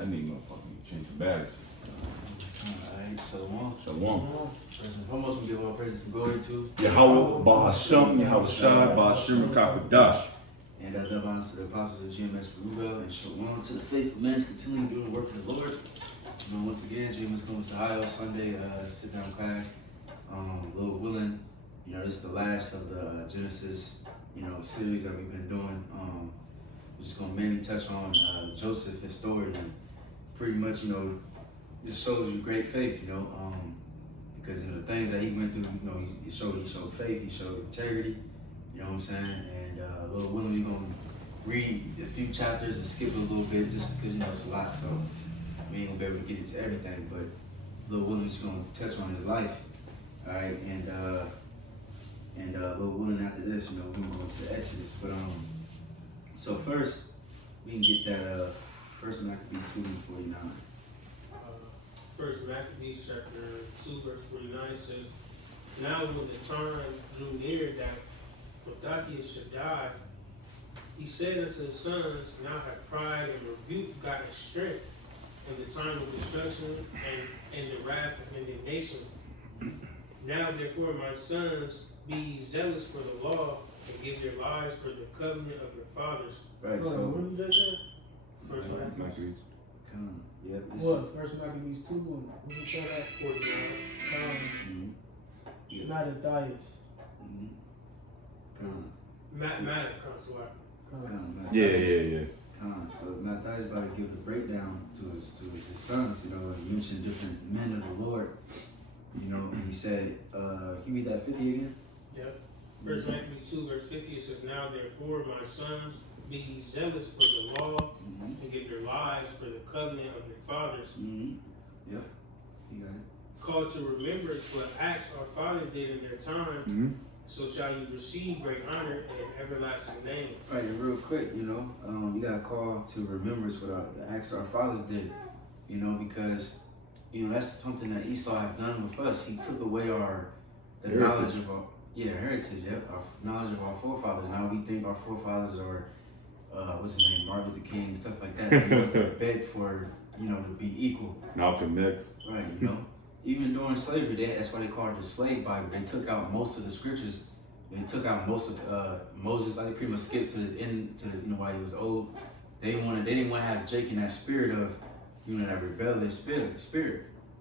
That nigga motherfucking changing batteries. Alright, Shalom. Shalom. First and foremost, we give all praises and glory to Yahweh Bahasham, Yahweh Shai, Bahashim Kakadash. and dub honors to the apostles of GMS Peruvel, and shalom to the faithful men continuing doing the work of the Lord. You know, once again, GMS comes to Ohio Sunday sit down class. Lord willing, you know, this is the last of the Genesis, you know, series that we've been doing. We're just gonna mainly touch on Joseph, his story, and pretty much, you know, this shows you great faith, you know, because you know the things that he went through, you know, he showed faith, he showed integrity, you know what I'm saying? And Lord willing, we're gonna read a few chapters and skip a little bit just because you know it's a lot, so we ain't gonna be able to get into everything, but Lord willing, we're just gonna touch on his life, all right? And Lord willing, after this, you know, we're gonna go into the Exodus, but so first we can get that First Maccabees 2:49. First Maccabees chapter 2 verse 49 says, "Now when the time drew near that Prodachius should die, he said unto his sons, Now have pride and rebuke gotten strength in the time of destruction and the wrath of indignation. Now therefore, my sons, be ye zealous for the law and give your lives for the covenant of your fathers." Right, so When did that? First Maccabees yeah, What? First Maccabees 2. What did you say that? 49. Yeah. Mattathias. Matter comes to life. Yeah. So Matthias about to give the breakdown to his sons. You know, he mentioned different men of the Lord. You know, and he said, can you read that 50 again? Yep. First Maccabees 2 verse 50, it says, "Now therefore, my sons, be ye zealous for the law and give your lives for the covenant of your fathers. Yep, you got it. Call to remembrance what acts our fathers did in their time, so shall you receive great honor and everlasting name." Right, and real quick, you know, you got to call to remembrance what the acts our fathers did, you know, because, you know, that's something that Esau had done with us. He took away the knowledge of our heritage, our knowledge of our forefathers. Now we think our forefathers are, what's his name, Martin Luther King, stuff like that. He was to beg for, you know, to be equal. Malcolm X. Right, you know. Even during slavery, that's why they called it the slave Bible. They took out most of the scriptures. They took out most of Moses. Like they pretty much skipped to the end, to you know, while he was old. They didn't want to have Jake in that spirit of, you know, that rebellious spirit.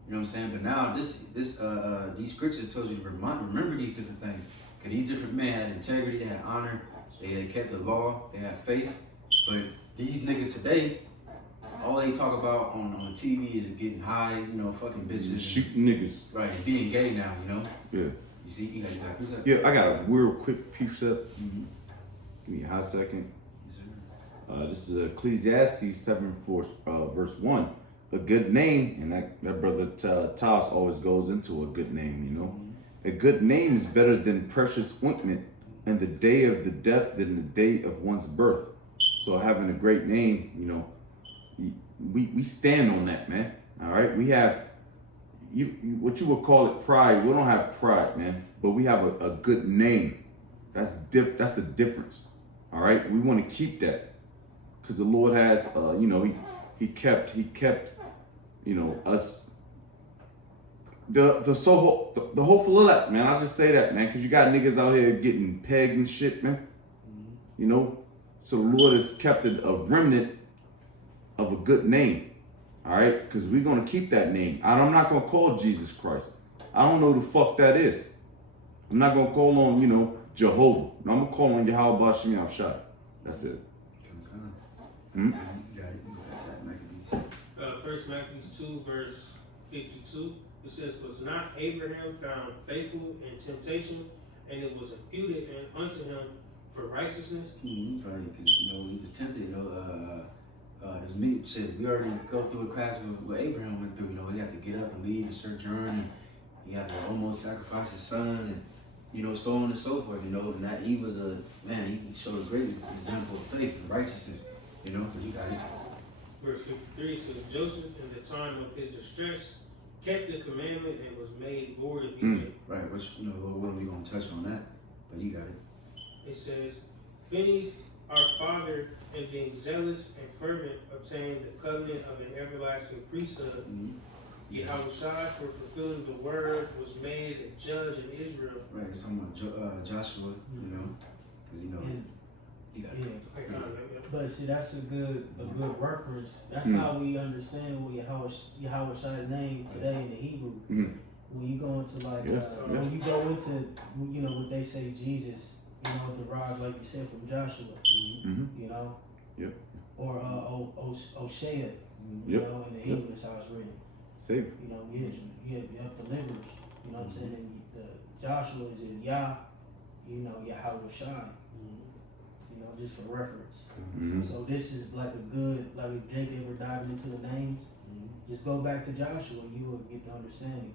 You know what I'm saying? But now these scriptures tells you to remember these different things. Because these different men had integrity, they had honor, they had kept the law, they had faith. But these niggas today, all they talk about on the TV is getting high, you know, fucking bitches. Shooting niggas. Right, and being gay now, you know? Yeah. You see, you got a precept? Yeah, I got a real quick precept. Give me a hot second. Yes, sir. This is Ecclesiastes 7 verse 1. A good name, and that brother Toss always goes into a good name, you know. A good name is better than precious ointment, and the day of the death than the day of one's birth. So having a great name, you know, we stand on that, man. All right, we have what you would call it pride. We don't have pride, man, but we have a good name. That's the difference. All right, we want to keep that because the Lord has, you know, he kept, you know, us. The hopeful elect, man. I'll just say that, man, because you got niggas out here getting pegged and shit, man. You know, so the Lord has kept a remnant of a good name, all right? Because we're gonna keep that name. I'm not gonna call Jesus Christ. I don't know who the fuck that is. I'm not gonna call on, you know, Jehovah. No, I'm gonna call on Yahweh Bashim Yahshai. That's it. You got it. You got that, Maccabees. First Maccabees 2 verse 52, it says, "Was not Abraham found faithful in temptation, and it was imputed unto him for righteousness?" Right, because, you know, he was tempted, you know, there's many shit. We already go through a class of what Abraham went through, you know, he had to get up and leave and sojourn, and he had to almost sacrifice his son, and, you know, so on and so forth, you know, and that he was he showed a great example of faith and righteousness, you know, but you got it. Verse 53 says, "Joseph in the time of his distress kept the commandment and was made Lord of Egypt." Right, which, you know, Lord willing, we're going to touch on that, but you got it. It says, "Phineas our father, and being zealous and fervent, obtained the covenant of an everlasting priesthood. Yahushua, for fulfilling the word, was made a judge in Israel. Right, it's talking about Joshua, you know, because you know, And, he got yeah. But see, that's a good reference. That's how we understand what Yahweh's name today in the Hebrew. When you go into like, when you go into, you know, what they say Jesus, you know, derived, like you said, from Joshua, you know, or Oshea, you know, in the English how it's written. Savior. You know, you have deliverers. You know what I'm saying? And the Joshua is in Yah, you know, Yahweh Shai. You know, just for reference. So this is like a good, like if Jake ever dived into the names, just go back to Joshua and you will get the understanding.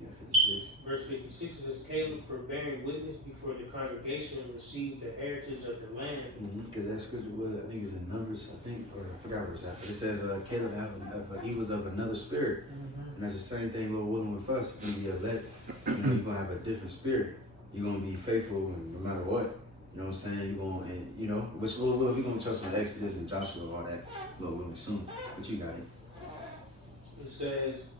Yeah, 56. Verse 56 says, Caleb, for bearing witness before the congregation, received the heritage of the land. Because that scripture was, I think it's in Numbers, I think, or I forgot where it's at, but it says Caleb he was of another spirit. And that's the same thing, Lord willing, with us. You're going to be elect. You know, you're going to have a different spirit. You're going to be faithful no matter what. You know what I'm saying? You're going to, and, you know, which Lord willing, we're going to touch on Exodus and Joshua and all that, Lord willing, soon. But you got it. It says,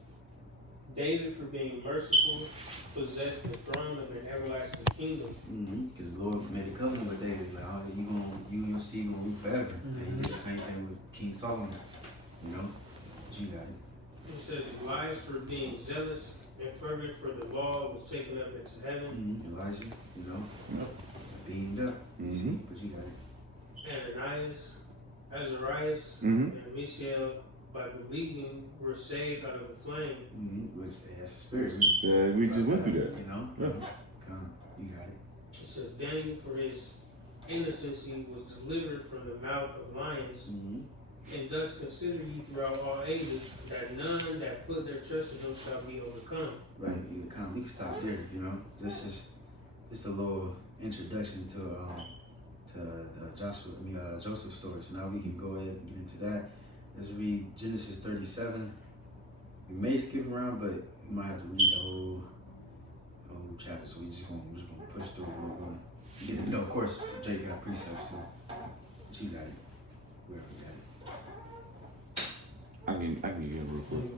David, for being merciful, possessed the throne of an everlasting kingdom. Because the Lord made a covenant with David, like, oh, you and your seed going to rule forever. And he did the same thing with King Solomon. You know? But you got it. It says, Elias, for being zealous and fervent for the law, was taken up into heaven. Elijah, you know, beamed up. See, but you got it. Ananias, Azarias, and Mishael, by believing, were saved out of the flame. Which has a spirit. We just went through that. You know? Come, you got it. It says, Daniel, for his innocency, was delivered from the mouth of lions. And thus consider ye throughout all ages that none that put their trust in him shall be overcome. Right, you come. We can stop there. You know, this is just a little introduction to the Joseph story. So now we can go ahead and get into that. Let's read Genesis 37. We may skip around, but we might have to read the whole chapter. So we're just gonna push through it real quick. You know, of course, Jake got precepts too. But you got it. Wherever you got it. I can get it real quick.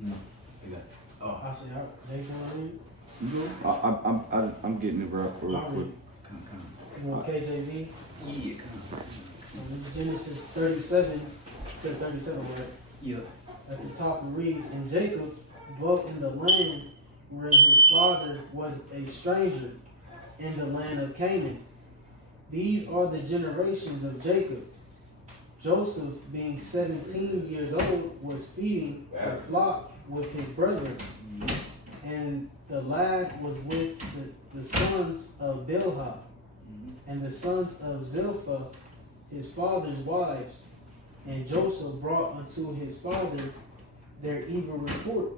You got it. Oh, I say, Jake, I'm getting it real quick. come. you want KJV? Yeah, come. Genesis 37 to 37, right? Yep. At the top it reads, and Jacob dwelt in the land wherein his father was a stranger, in the land of Canaan. These are the generations of Jacob. Joseph, being 17 years old, was feeding a flock with his brethren. And the lad was with the sons of Bilhah, and the sons of Zilpah, his father's wives. And Joseph brought unto his father their evil report.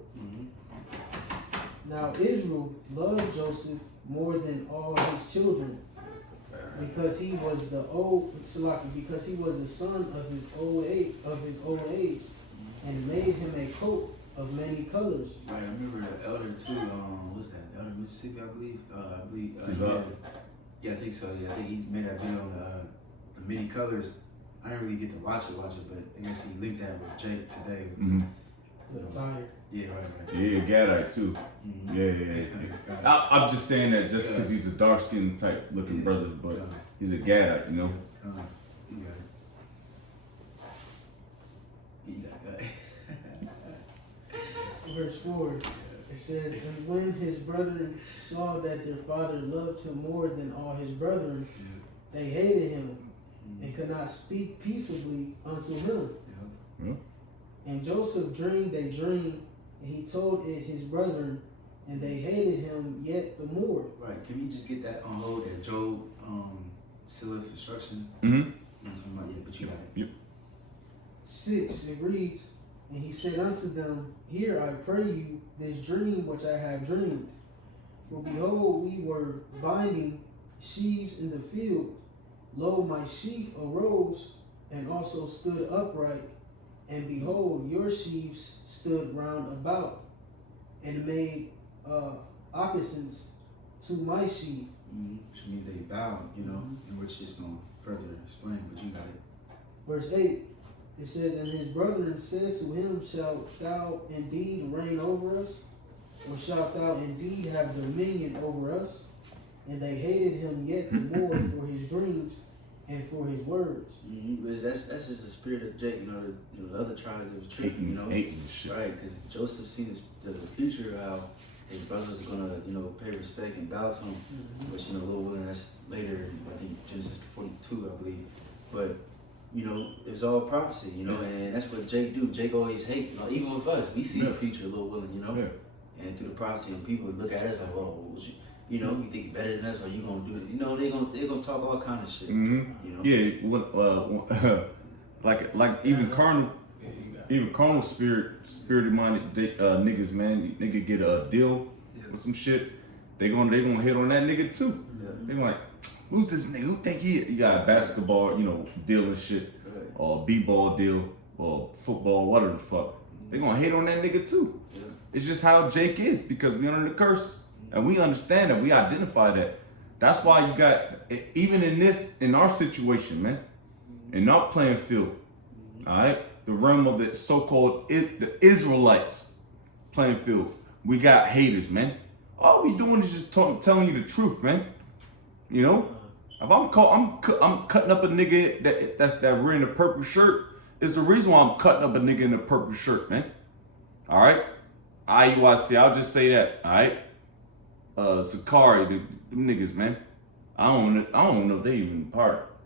Now Israel loved Joseph more than all his children, because he was the son of his old age, and made him a coat of many colors. Right, I remember the elder too. What's that? Elder Mississippi, I believe. Yeah, I think so. Yeah, I think he made that video on the many colors. I didn't really get to watch it, but I guess he linked that with Jake today. The attire. Yeah, right. Yeah, Gadite too. Yeah. I'm just saying that just because he's a dark skinned type looking brother, but he's a Gadite, you know. You got it. You got it. Verse 4, it says, and when his brethren saw that their father loved him more than all his brethren, they hated him and could not speak peaceably unto him. And Joseph dreamed a dream, and he told it his brethren, and they hated him yet the more. Right. Can we just get that on hold at Job Silith instruction? Mm-hmm. But you got it. Yep. 6, it reads, and he said unto them, hear, I pray you, this dream which I have dreamed. For behold, we were binding sheaves in the field. Lo, my sheaf arose and also stood upright, and behold, your sheaves stood round about, and made obeisance to my sheep. Which means they bow, you know, and we're just going to further explain, but you got it. Verse 8, it says, and his brethren said to him, shalt thou indeed reign over us? Or shalt thou indeed have dominion over us? And they hated him yet the more for his dreams and for his words. That's just the spirit of Jake, the other tribes that was tricking, you know. Hating shit. Right, because Joseph seen the future, how his brothers are going to, pay respect and bow to him. Which, Lil Willing, that's later, I think Genesis 42, I believe. But, it was all prophecy, and that's what Jake do. Jake always hate, even with us, we see the future of Lil Willing, Yeah. And through the prophecy, and people look at us like, oh, what was you think you're better than us, or you gonna do it? They're gonna talk all kind of shit. Yeah. Like even carnal spirited minded niggas, man. Nigga get a deal with some shit. They gonna hit on that nigga too. Yeah. They gonna like, who's this nigga? Who think he got a basketball, deal and shit, or b-ball deal, or football, whatever the fuck. They gonna hit on that nigga too. Yeah. It's just how Jake is because we under the curse. And we understand that, we identify that. That's why you got, even in our situation, man, in our playing field, all right, the realm of the so-called the Israelites playing field, we got haters, man. All we doing is just telling you the truth, man. If I'm cutting up a nigga that wearing a purple shirt. It's the reason why I'm cutting up a nigga in a purple shirt, man. All right, IUIC. I'll just say that, all right. Sakari, them niggas, man. I don't know if they even part.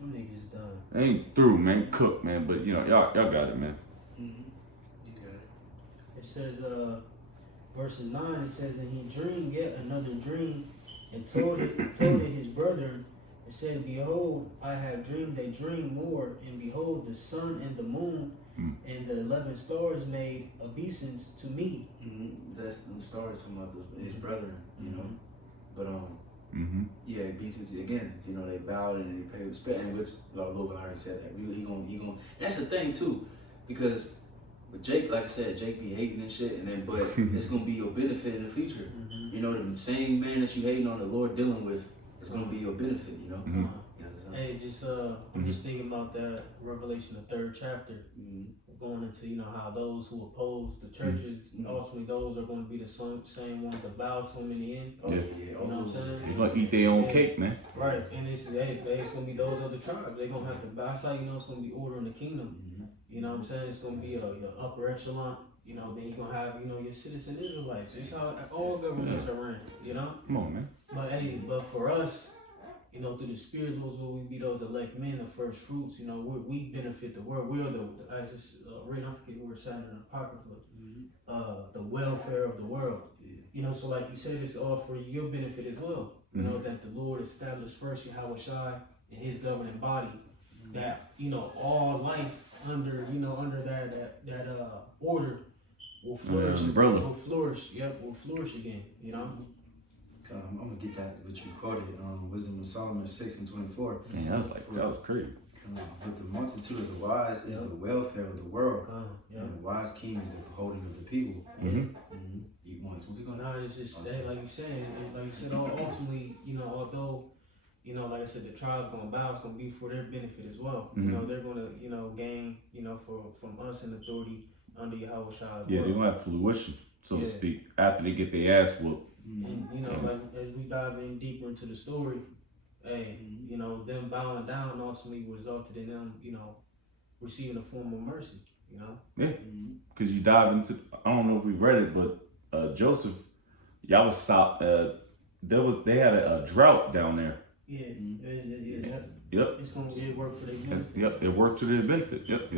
Them niggas done. They ain't through, man. Cook, man. But y'all got it, man. You got it. It says, verses 9, it says, and he dreamed yet another dream, and told it his brethren, and said, behold, I have dreamed a dream more, and behold, the sun and the moon and the 11 stars made obeisance to me. That's them stars talking about his brethren, But yeah, obeisance again. They bowed and they paid respect, and which Lord already said that. He gonna. That's the thing too, because with Jake, like I said, Jake be hating and shit, and then but it's gonna be your benefit in the future. The same man that you hating on, the Lord dealing with, is gonna be your benefit. Hey, I'm just thinking about that Revelation, the 3rd chapter, going into, how those who oppose the churches, ultimately those are going to be the same ones that bow to them in the end. Oh, yeah. You know what I'm saying? They gonna eat their own cake, man. Right, and it's going to be those other tribes. They're going to have to bow. That's how it's going to be order in the kingdom. You know what I'm saying? It's going to be your upper echelon. Then you're going to have, your citizen Israelites. It's how all governments are ran, Come on, man. But for us, through the Spirit, those will be those elect men, the first fruits. We benefit the world. We are as it's written, I forget where it's at in the Apocrypha, the welfare of the world. So like you said, it's all for your benefit as well. That the Lord established first Yahweh Shai and His governing body. That all life under that order will flourish. Will flourish. Yep, will flourish again. I'm gonna get that what you quoted, Wisdom of Solomon 6:24. Man, that was crazy. But the multitude of the wise is the welfare of the world, and the wise king is the beholding of the people. You want what we gonna? No, it's just like you said, ultimately, although, like I said, the tribe's gonna bow, it's gonna be for their benefit as well. They're gonna, gain, from us in authority under Yahweh Shai as well. Yeah, they're gonna have fruition, so to speak, after they get their ass whooped. And like as we dive in deeper into the story, them bowing down ultimately resulted in them, receiving a form of mercy. Yeah, because you dive into. I don't know if we read it, but Joseph, y'all was stopped. They had a drought down there. Yeah. Yep. It's gonna work for their benefit. Yep. It worked to their benefit. Yep.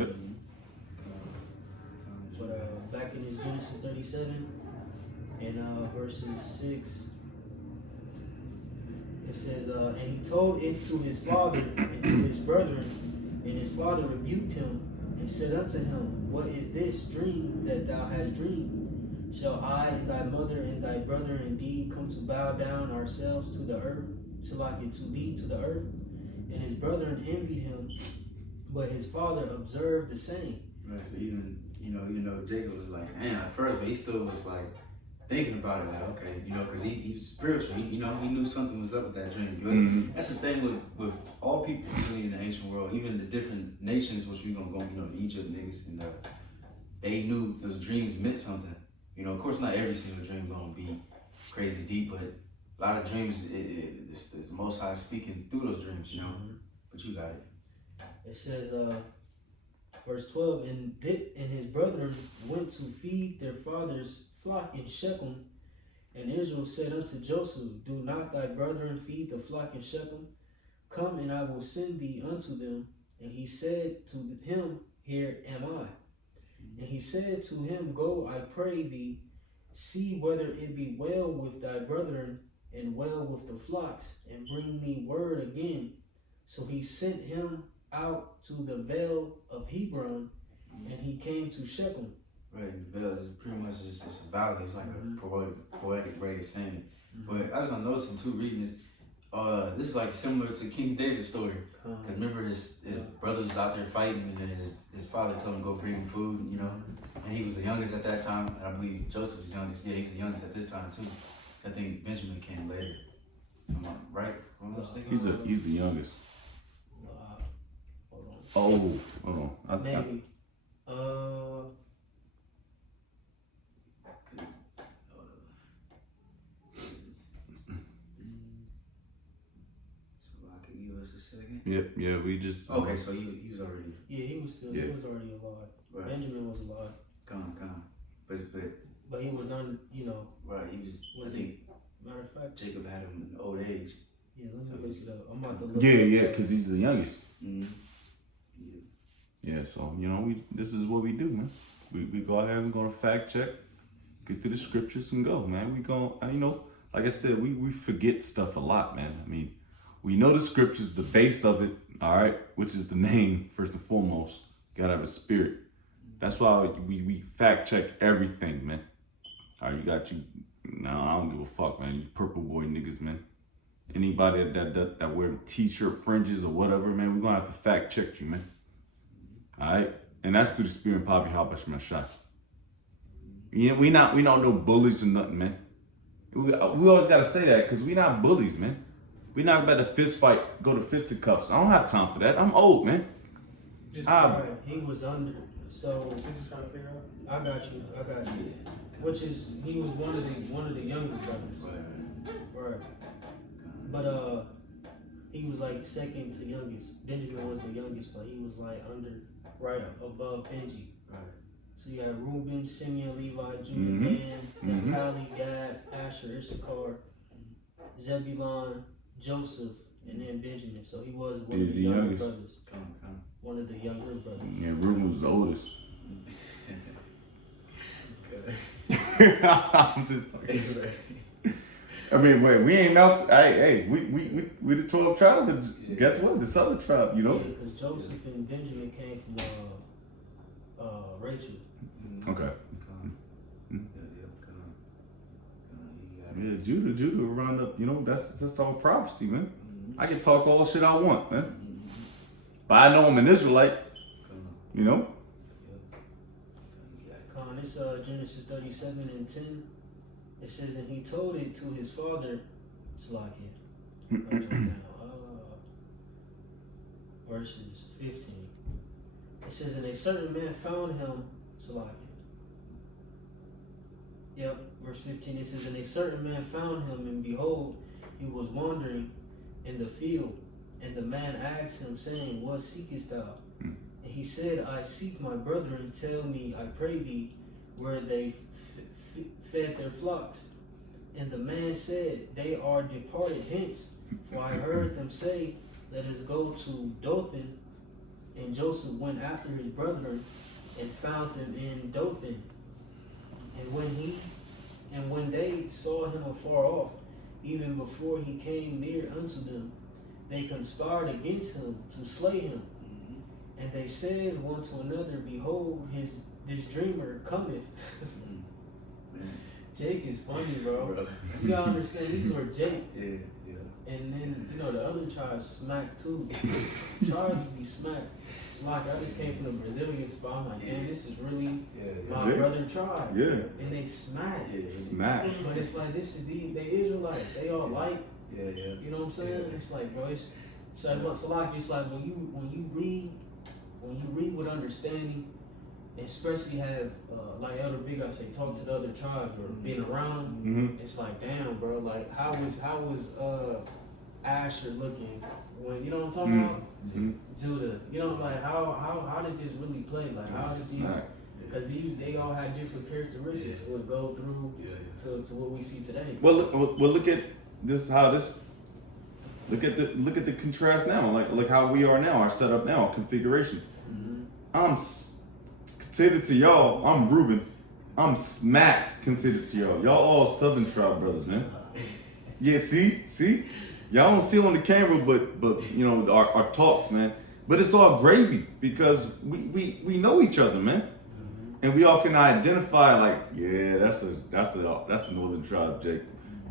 But back in this Genesis 37. In verses 6, it says, and he told it to his father and to his brethren, and his father rebuked him and said unto him, what is this dream that thou hast dreamed? Shall I and thy mother and thy brother indeed come to bow down ourselves to the earth, to thee to the earth? And his brethren envied him, but his father observed the same. Right, so even though Jacob was like, man, at first, but he still was like, thinking about it, like, okay, you know, because he was spiritual. He knew something was up with that dream. Because that's the thing with all people really in the ancient world, even the different nations, which we gonna go, the Egypt niggas, and they knew those dreams meant something. You know, of course, not every single dream gonna be crazy deep, but a lot of dreams, it's the Most High speaking through those dreams, you know. But you got it. It says, verse 12, and his brethren went to feed their father's flock in Shechem, and Israel said unto Joseph, do not thy brethren feed the flock in Shechem? Come, and I will send thee unto them. And he said to him, here am I. And he said to him, go, I pray thee, see whether it be well with thy brethren and well with the flocks, and bring me word again. So he sent him out to the vale of Hebron, and he came to Shechem. Right, the vale is pretty much just it's a valley. It's like a poetic way of saying it. But I just noticing too, reading this, this is like similar to King David's story. Cause remember his brothers was out there fighting, and then his father told him to go bring him food, you know. And he was the youngest at that time. And I believe Joseph was the youngest. Yeah, he was the youngest at this time too. I think Benjamin came later. Am I right? He's the youngest. Hold on. Maybe. Yeah, we just. Okay, so he was already. Yeah, he was already alive. Right. Benjamin was alive. Gone. But he was on, Right, he was. I think. Matter of fact, Jacob had him in old age. Yeah, let me look it up. I'm about to look. Yeah, because he's the youngest. Mm-hmm. Yeah, so this is what we do, man. We go ahead and go to fact check, get through the scriptures and go, man. We go, like I said, we forget stuff a lot, man. I mean, we know the scriptures, the base of it, all right, which is the name first and foremost. Gotta have a spirit. That's why we fact check everything, man. All right, I don't give a fuck, man. You purple boy niggas, man. Anybody that wear t-shirt fringes or whatever, man, we're gonna have to fact check you, man. All right, and that's through the spirit and power of Yahweh Shema Shai. We not no bullies or nothing, man. We always gotta say that because we not bullies, man. We not about to fist fight, go to fisticuffs. I don't have time for that. I'm old, man. He was under, so Just trying to figure out. I got you. Which is he was one of the younger brothers. Right. But he was like second to youngest. Benjamin was the youngest, but he was like right above Benji. Right. So you had Reuben, Simeon, Levi, Judah, Dan, Naphtali, Gad, Asher, Issachar, Zebulon, Joseph, and then Benjamin. So he was one of the younger brothers. One of the younger brothers. Yeah, Reuben was the oldest. I'm just talking. I mean, wait, we ain't out. Hey, we the 12 tribe, but guess what? The southern tribe, Yeah, because Joseph and Benjamin came from Rachel. Okay. Yeah, Judah around up. That's all prophecy, man. I can talk all shit I want, man. But I know I'm an Israelite. It's Genesis 37:10. It says, and he told it to his father, verses 15. It says, and a certain man found him, verse 15, it says, and a certain man found him, and behold, he was wandering in the field. And the man asked him, saying, what seekest thou? And he said, I seek my brethren, tell me, I pray thee, where they fed their flocks. And the man said, they are departed hence, for I heard them say, let us go to Dothan. And Joseph went after his brethren and found them in Dothan. And when they saw him afar off, even before he came near unto them, they conspired against him to slay him. And they said one to another, behold, this dreamer cometh. Jake is funny, bro. You gotta understand, these were Jake. Yeah. And then, you know, the other tribes smack too. Tribes be smacked. It's like I just came from the Brazilian spot. I'm like, man, this is really my brother tribe. Yeah. And they smack. Smack. But it's like, this is they Israelites. They all like, Yeah. you know what I'm saying? It's like, bro, it's like when you read with understanding, especially have like Elder Big I say, talk to the other tribes or being around them, it's like, damn, bro, like how was Asher looking when, you know what I'm talking about? Judah, you know, like how did this really play? Like how did these, because they all had different characteristics would go through to what we see today. Well, look at this. Look at the contrast now. Like how we are now, our setup now, our configuration. I'm considered to y'all. I'm Reuben. I'm smacked considered to y'all. Y'all all Southern tribe brothers, man. Yeah, see. Y'all don't see it on the camera, but you know our talks, man. But it's all gravy because we know each other, man, and we all can identify. Like, yeah, that's a Northern tribe, Jake.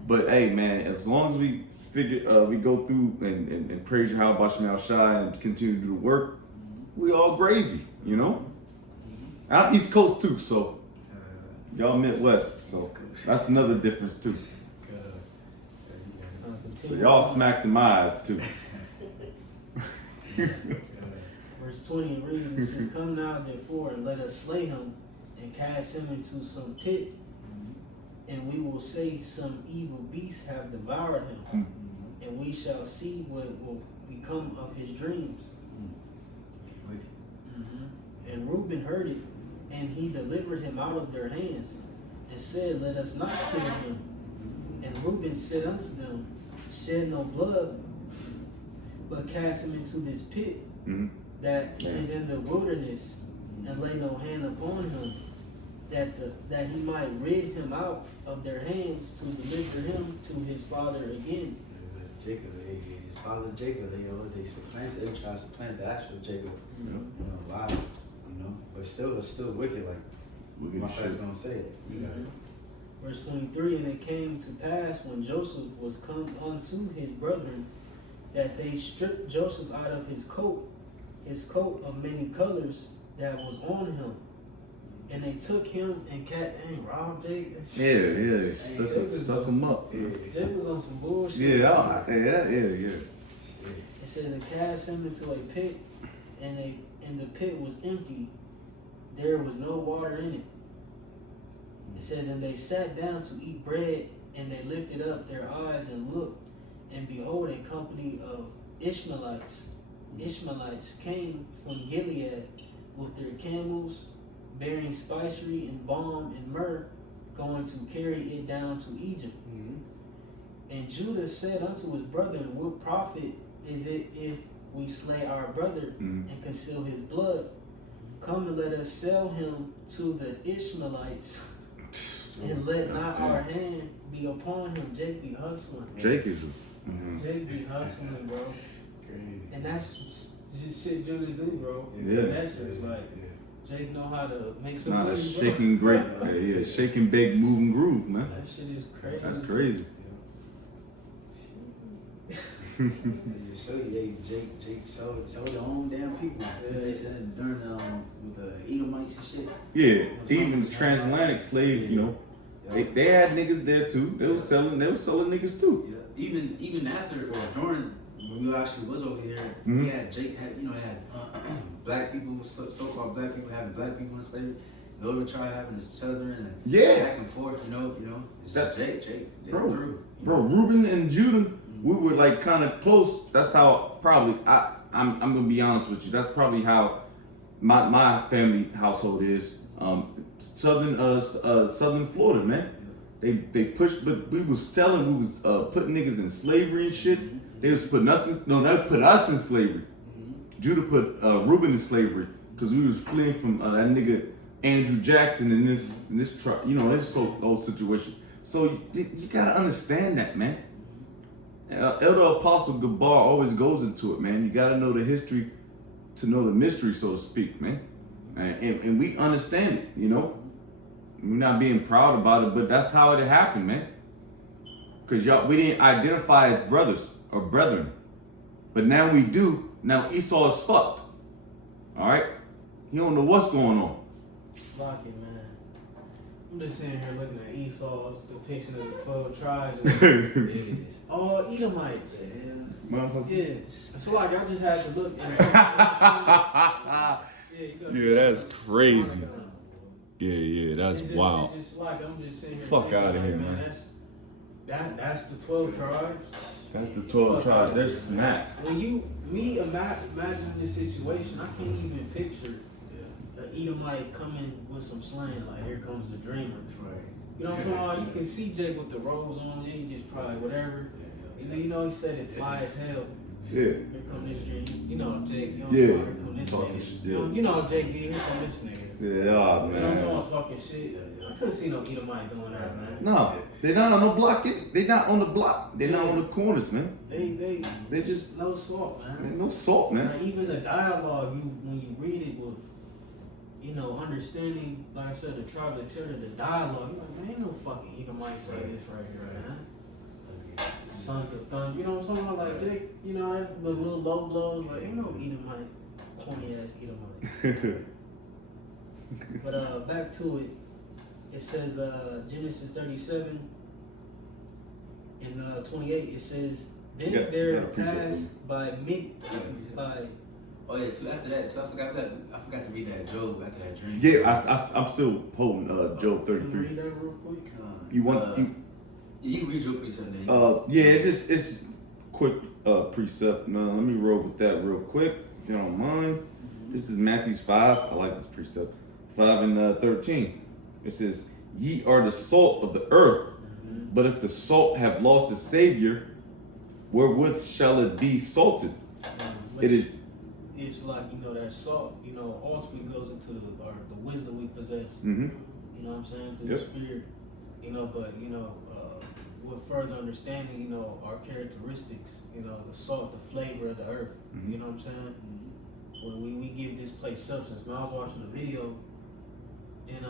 But hey, man, as long as we we go through and praise your Hashem Shai and continue to do the work, we all gravy, you know. I'm East Coast too, so y'all Midwest, so that's another difference too. So y'all smacked in my eyes too. Verse 20 reads, it says, "Come now, therefore, and let us slay him, and cast him into some pit, and we will say some evil beast have devoured him, and we shall see what will become of his dreams." And Reuben heard it, and he delivered him out of their hands, and said, "Let us not kill him." And Reuben said unto them, "Shed no blood, but cast him into this pit that is in the wilderness, and lay no hand upon him, that he might rid him out of their hands to deliver him to his father again." Jacob, his father Jacob, they supplanted, they tried to supplant the actual Jacob, you know, alive, you know, but it's still wicked, like my friend's gonna say it. You got it. Verse 23, "And it came to pass when Joseph was come unto his brethren, that they stripped Joseph out of his coat of many colors that was on him. And they took him and robbed Jake. Yeah, stuck him up. Jake was on some bullshit. Yeah. It says they cast him into a pit, and the pit was empty. There was no water in it. It says, "And they sat down to eat bread, and they lifted up their eyes and looked, and behold, a company of Ishmaelites came from Gilead with their camels, bearing spicery and balm and myrrh, going to carry it down to Egypt. And Judah said unto his brethren, What profit is it if we slay our brother and conceal his blood? Come and let us sell him to the Ishmaelites, and let not our hand be upon him." Jake be hustling. Jake is Jake be hustling, bro. Crazy. And that's just shit Judah do, bro. Yeah. That shit's like, Jake know how to make some money, that's bro. shaking great. Yeah, shaking, bake, move, and groove, man. That shit is crazy. That's crazy. They just show you, Jake sold their own damn people. They said during with the Edomites and shit. Yeah, even transatlantic slave, you know, they had niggas there too. They was selling niggas too. Yeah. Even after or during when we actually was over here, we had black people, so-called black people having black people in slavery. The other tribe having the southern and back and forth, you know. It's just Jake bro, through. Bro, Reuben and Judah, we were like kind of close. That's how probably I'm gonna be honest with you. That's probably how my family household is. Southern Florida, man. They pushed, but we was putting niggas in slavery and shit. They was putting us they put us in slavery. Judah put Reuben in slavery because we was fleeing from that nigga Andrew Jackson in this this whole situation. So you gotta understand that, man. Elder Apostle Gabar always goes into it, man. You gotta know the history to know the mystery, so to speak, man. And we understand it, you know. We're not being proud about it, but that's how it happened, man. Because we didn't identify as brothers. or brethren. But now we do. Now Esau is fucked. All right? He don't know what's going on. Lock it, man. I'm just sitting here looking at Esau's depiction of the 12 tribes. Oh, Edomites. Yeah. So like I just had to look. Yeah, that's crazy. Yeah, that's it's wild. It's just like I'm just sitting here. Fuck thinking, outta like, here, man. That's the 12 tribes. That's the 12 tribes. They're smacked. When imagine this situation, I can't even picture an Edomite coming with some slang like "Here comes the dreamer." Right. You know what I'm talking about? You can see Jake with the robes on, and he just probably whatever. You know he said it fly as hell. Yeah. Here come this dream. You know Jake. You know Yeah. here come this Talking nigga. shit. You know Jake B. Here come this nigga. Yeah, You know what I'm man. talking about? Talking shit. I couldn't see no Edomite doing that, man. No, they're not on the block. They're not on the block. They're not on the corners, man. They just no salt, man. Ain't no salt, man. Like, even the dialogue, when you read it with, understanding, like I said, the tribe of terror, the dialogue, you're like, man, ain't no fucking Edomite say this right here, man. Sons of thunder, you know what I'm talking about? Like Jake, the little low blows, like ain't no Edomite, corny ass Edomite. But back to it. It says Genesis 37 and 28. It says, then You got there a precept passed by Oh yeah, after that, I forgot to read that Job after that dream. Yeah, I'm still holding Job Can you 33. read that real quick? You want you? You read your precept then. Yeah, it's quick precept. Now let me roll with that real quick, if you don't mind. This is Matthew 5. I like this precept. 5 and 13. It says, "Ye are the salt of the earth, but if the salt have lost its savior, wherewith shall it be salted?" It is. It's like that salt. Ultimately goes into the wisdom we possess. Mm-hmm. You know what I'm saying through Yep. the spirit. But with further understanding, our characteristics. The salt, the flavor of the earth. Mhm. You know what I'm saying? When we give this place substance. When I was watching the video, and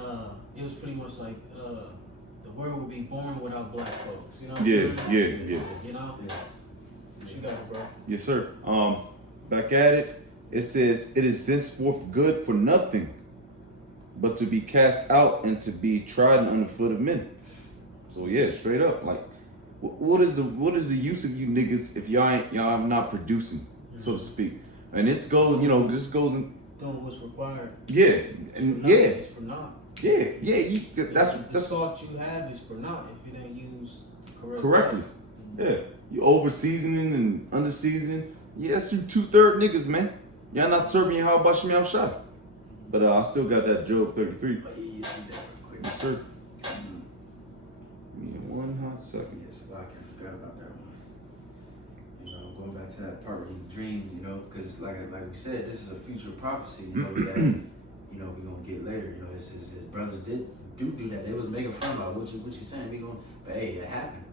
it was pretty much like the world would be born without black folks. You know what I'm saying? Yeah. You know? Yeah. What you got, bro? Yes, sir. Back at it. It says, "It is henceforth good for nothing, but to be cast out and to be trodden under foot of men." So yeah, straight up, like, what is the use of you niggas if y'all not producing, so to speak? And this goes, this goes in. Doing what's required. Yeah, and It's for naught. yeah. That's The salt you have is for naught if you didn't use correctly. Yeah, you over seasoning and under seasoning. Yeah, that's you 2/3 niggas, man. Y'all not serving how about Shemi Shot. But I still got that Job 33. But yeah, read that real quick. Yes, sir. Give me one hot second. Yes, I forgot about that one. Going back to that part where he dreamed, because like we said, this is a future prophecy, that we're gonna get later. His brothers did that. They was making fun about what you saying. But hey, it happened.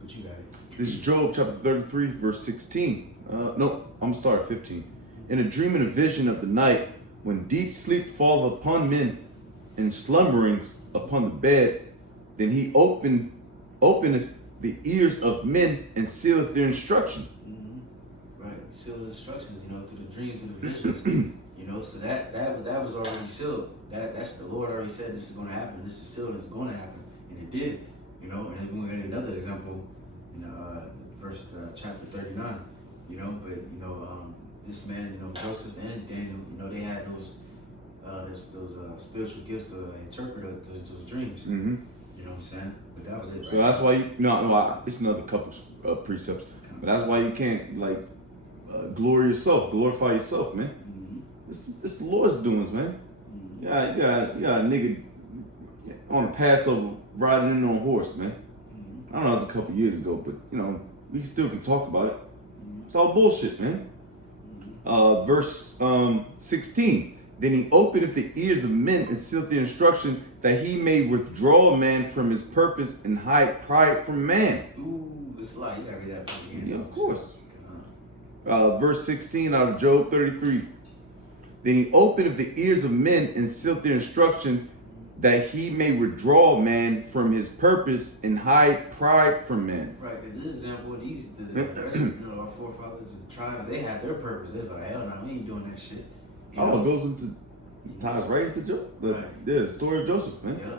But you got it. This is Job chapter 33, verse 16. No, I'm starting 15. "In a dream and a vision of the night, when deep sleep falleth upon men, and slumberings upon the bed, then he openeth the ears of men and sealeth their instruction." Mm-hmm. Right, seal the instructions, through the dream, through the visions. So that was already sealed. That's the Lord already said this is going to happen. This is sealed. It's going to happen, and it did. And then we're going to get another example in verse chapter 39. This man, Joseph and Daniel, they had those spiritual gifts to interpret those dreams. Mm-hmm. You know what I'm saying? But that was it. Right? So that's why it's another couple precepts. But that's why you can't glorify yourself, man. Mm-hmm. It's the Lord's doings, man. Mm-hmm. Yeah, you got a nigga on a Passover riding in on a horse, man. Mm-hmm. I don't know, it was a couple years ago, but we still can talk about it. It's all bullshit, man. Verse 16. "Then he openeth the ears of men and sealeth the instruction, that he may withdraw a man from his purpose and hide pride from man." Ooh, it's a lot. You gotta read that from the end. Yeah, of course. Verse 16 out of Job 33. "Then he openeth the ears of men and sealeth their instruction, that he may withdraw man from his purpose and hide pride from man. Right, because this example, the rest of our forefathers of the tribe, they had their purpose. They was like, hell no, we ain't doing that shit. It goes into, ties right into the story of Joseph, man. Yeah.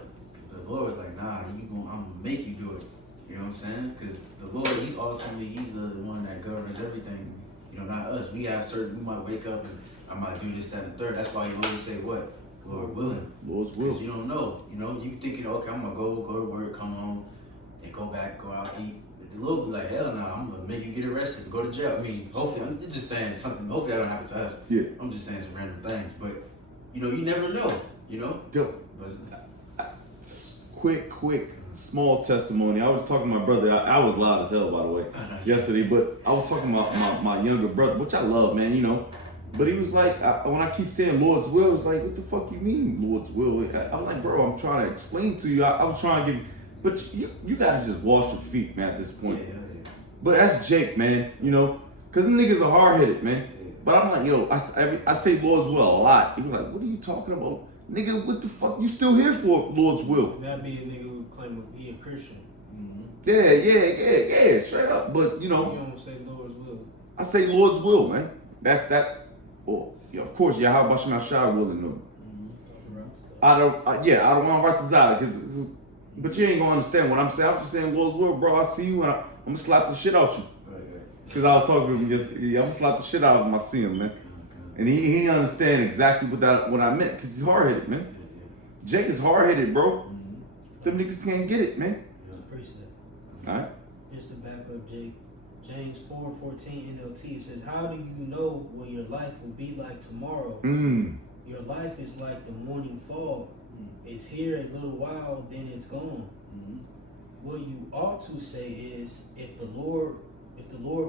The Lord was like, nah, I'm gonna make you do it. You know what I'm saying? Because the Lord, he's the one that governs everything. You know, not us. We might wake up and I might do this, that, and the third. That's why you always say what? Lord willing. Lord's will. Because you don't know. You know, you thinking, okay, I'm gonna go to work, come home, and go back, go out, eat. The Lord be like, hell no, I'm gonna make you get arrested, go to jail. I mean, hopefully, I'm just saying something. Hopefully, that don't happen to us. Yeah. I'm just saying some random things, but you know, you never know. You know. But, quick, small testimony. I was talking to my brother. I was loud as hell, by the way, yesterday. But I was talking about my younger brother, which I love, man. You know. But he was like, when I keep saying Lord's will, it's like, what the fuck you mean Lord's will? I'm like, bro, I'm trying to explain to you. I was trying to give, but you gotta just wash your feet, man, at this point. Yeah. But that's Jake, man, you know, because them niggas are hard-headed, man. But I'm like, yo, I say Lord's will a lot. He was like, what are you talking about? Nigga, what the fuck you still here for, Lord's will? That'd be a nigga who claim to be a Christian. Mm-hmm. Yeah, straight up. But, you You know, don't say Lord's will. I say Lord's will, man. That's that. Well, yeah, of course, how about you Shai willing to? I don't want to write this out, but you ain't gonna understand what I'm saying. I'm just saying, Lord's will, bro. I see you, and I'm gonna slap the shit out you. Right. Because I was talking to him yesterday. I'm gonna slap the shit out of him. I see him, man. And he didn't understand exactly what I meant, because he's hard headed, man. Jake is hard headed, bro. Them niggas can't get it, man. Appreciate it. All right. Just to back up, Jake. James 4:14 NLT says, how do you know what your life will be like tomorrow? Your life is like the morning fog. It's here a little while, then it's gone. What you ought to say is, if the Lord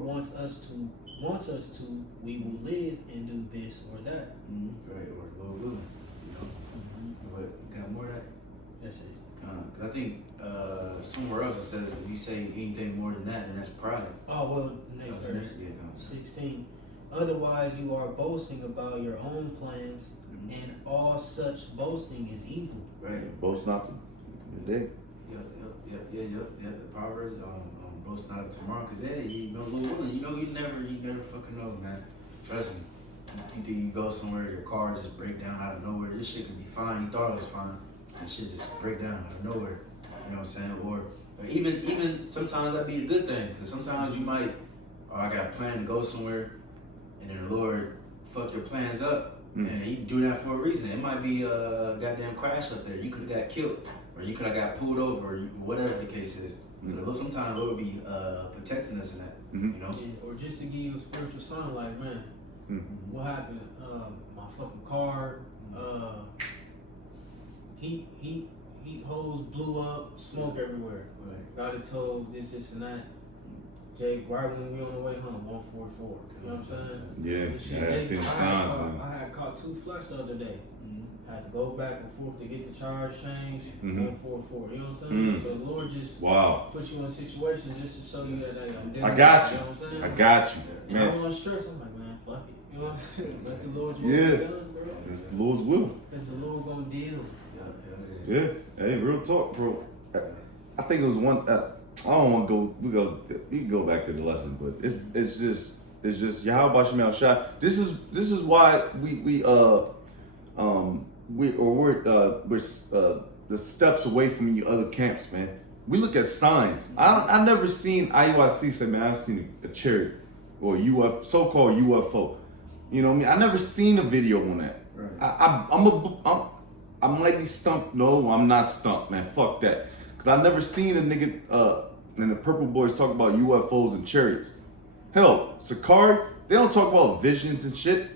wants us to, we will live and do this or that. Right, or Lord willing. You know. But you got more of that? That's it. Because I think somewhere else it says if you say anything more than that, then that's pride. Oh, well, next verse. 16. Otherwise, you are boasting about your own plans, and all such boasting is evil. Right. Boast not to. Day. Yep. The Proverbs, boast not of tomorrow, because you know, Lord willing, you never fucking know, man. Trust me. You think you go somewhere, your car just break down out of nowhere. This shit could be fine. You thought it was fine. And shit just break down out of nowhere. You know what I'm saying? Or even sometimes that'd be a good thing. Because sometimes you might, I got a plan to go somewhere, and then the Lord fuck your plans up. And he do that for a reason. It might be a goddamn crash up there. You could have got killed. Or you could have got pulled over, or whatever the case is. So sometimes the Lord will be protecting us in that. You know? Yeah, or just to give you a spiritual sign, like, man, what happened? My fucking car, heat hose blew up, smoke everywhere. Right. Got it told, this and that. Jake, right when we on the way home, 144. You know what I'm saying? Yeah, I seen the signs, man. I had caught 2 flats the other day. Had to go back and forth to get the charge changed. 144. You know what I'm saying? So the Lord just put you in a situation just to show you that I'm dealing I got you. You know what I'm saying? I got you. And I don't want to stress. I'm like, man, fuck it. You know what I'm saying? Let the Lord's will be done, bro. It's the Lord's will. It's the Lord gonna deal. Yeah. Hey, real talk, bro. I think it was one. I don't want to go. We can go back to the lesson, but it's just Yahweh Shemel Shai. This is why we're the steps away from you other camps, man. We look at signs. I never seen IUIC say, man, I've seen a chariot or so-called UFO. You know what I mean? I never seen a video on that. Right. I might be stumped. No, I'm not stumped, man. Fuck that. Cause I never seen a nigga and the Purple Boys talk about UFOs and chariots. Hell, Sakari, they don't talk about visions and shit.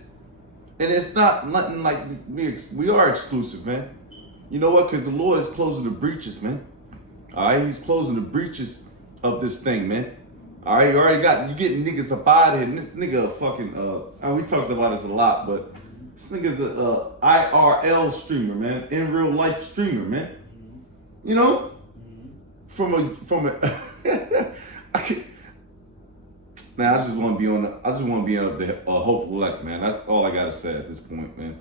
And it's nothing like we are exclusive, man. You know what? Cause the Lord is closing the breaches, man. All right, He's closing the breaches of this thing, man. All right, you getting niggas up out of here. And this nigga fucking and we talked about this a lot, but this nigga's a IRL streamer, man, in real life streamer, man. You know, from a man, I just want to be on the hopeful elect, man. That's all I gotta say at this point, man.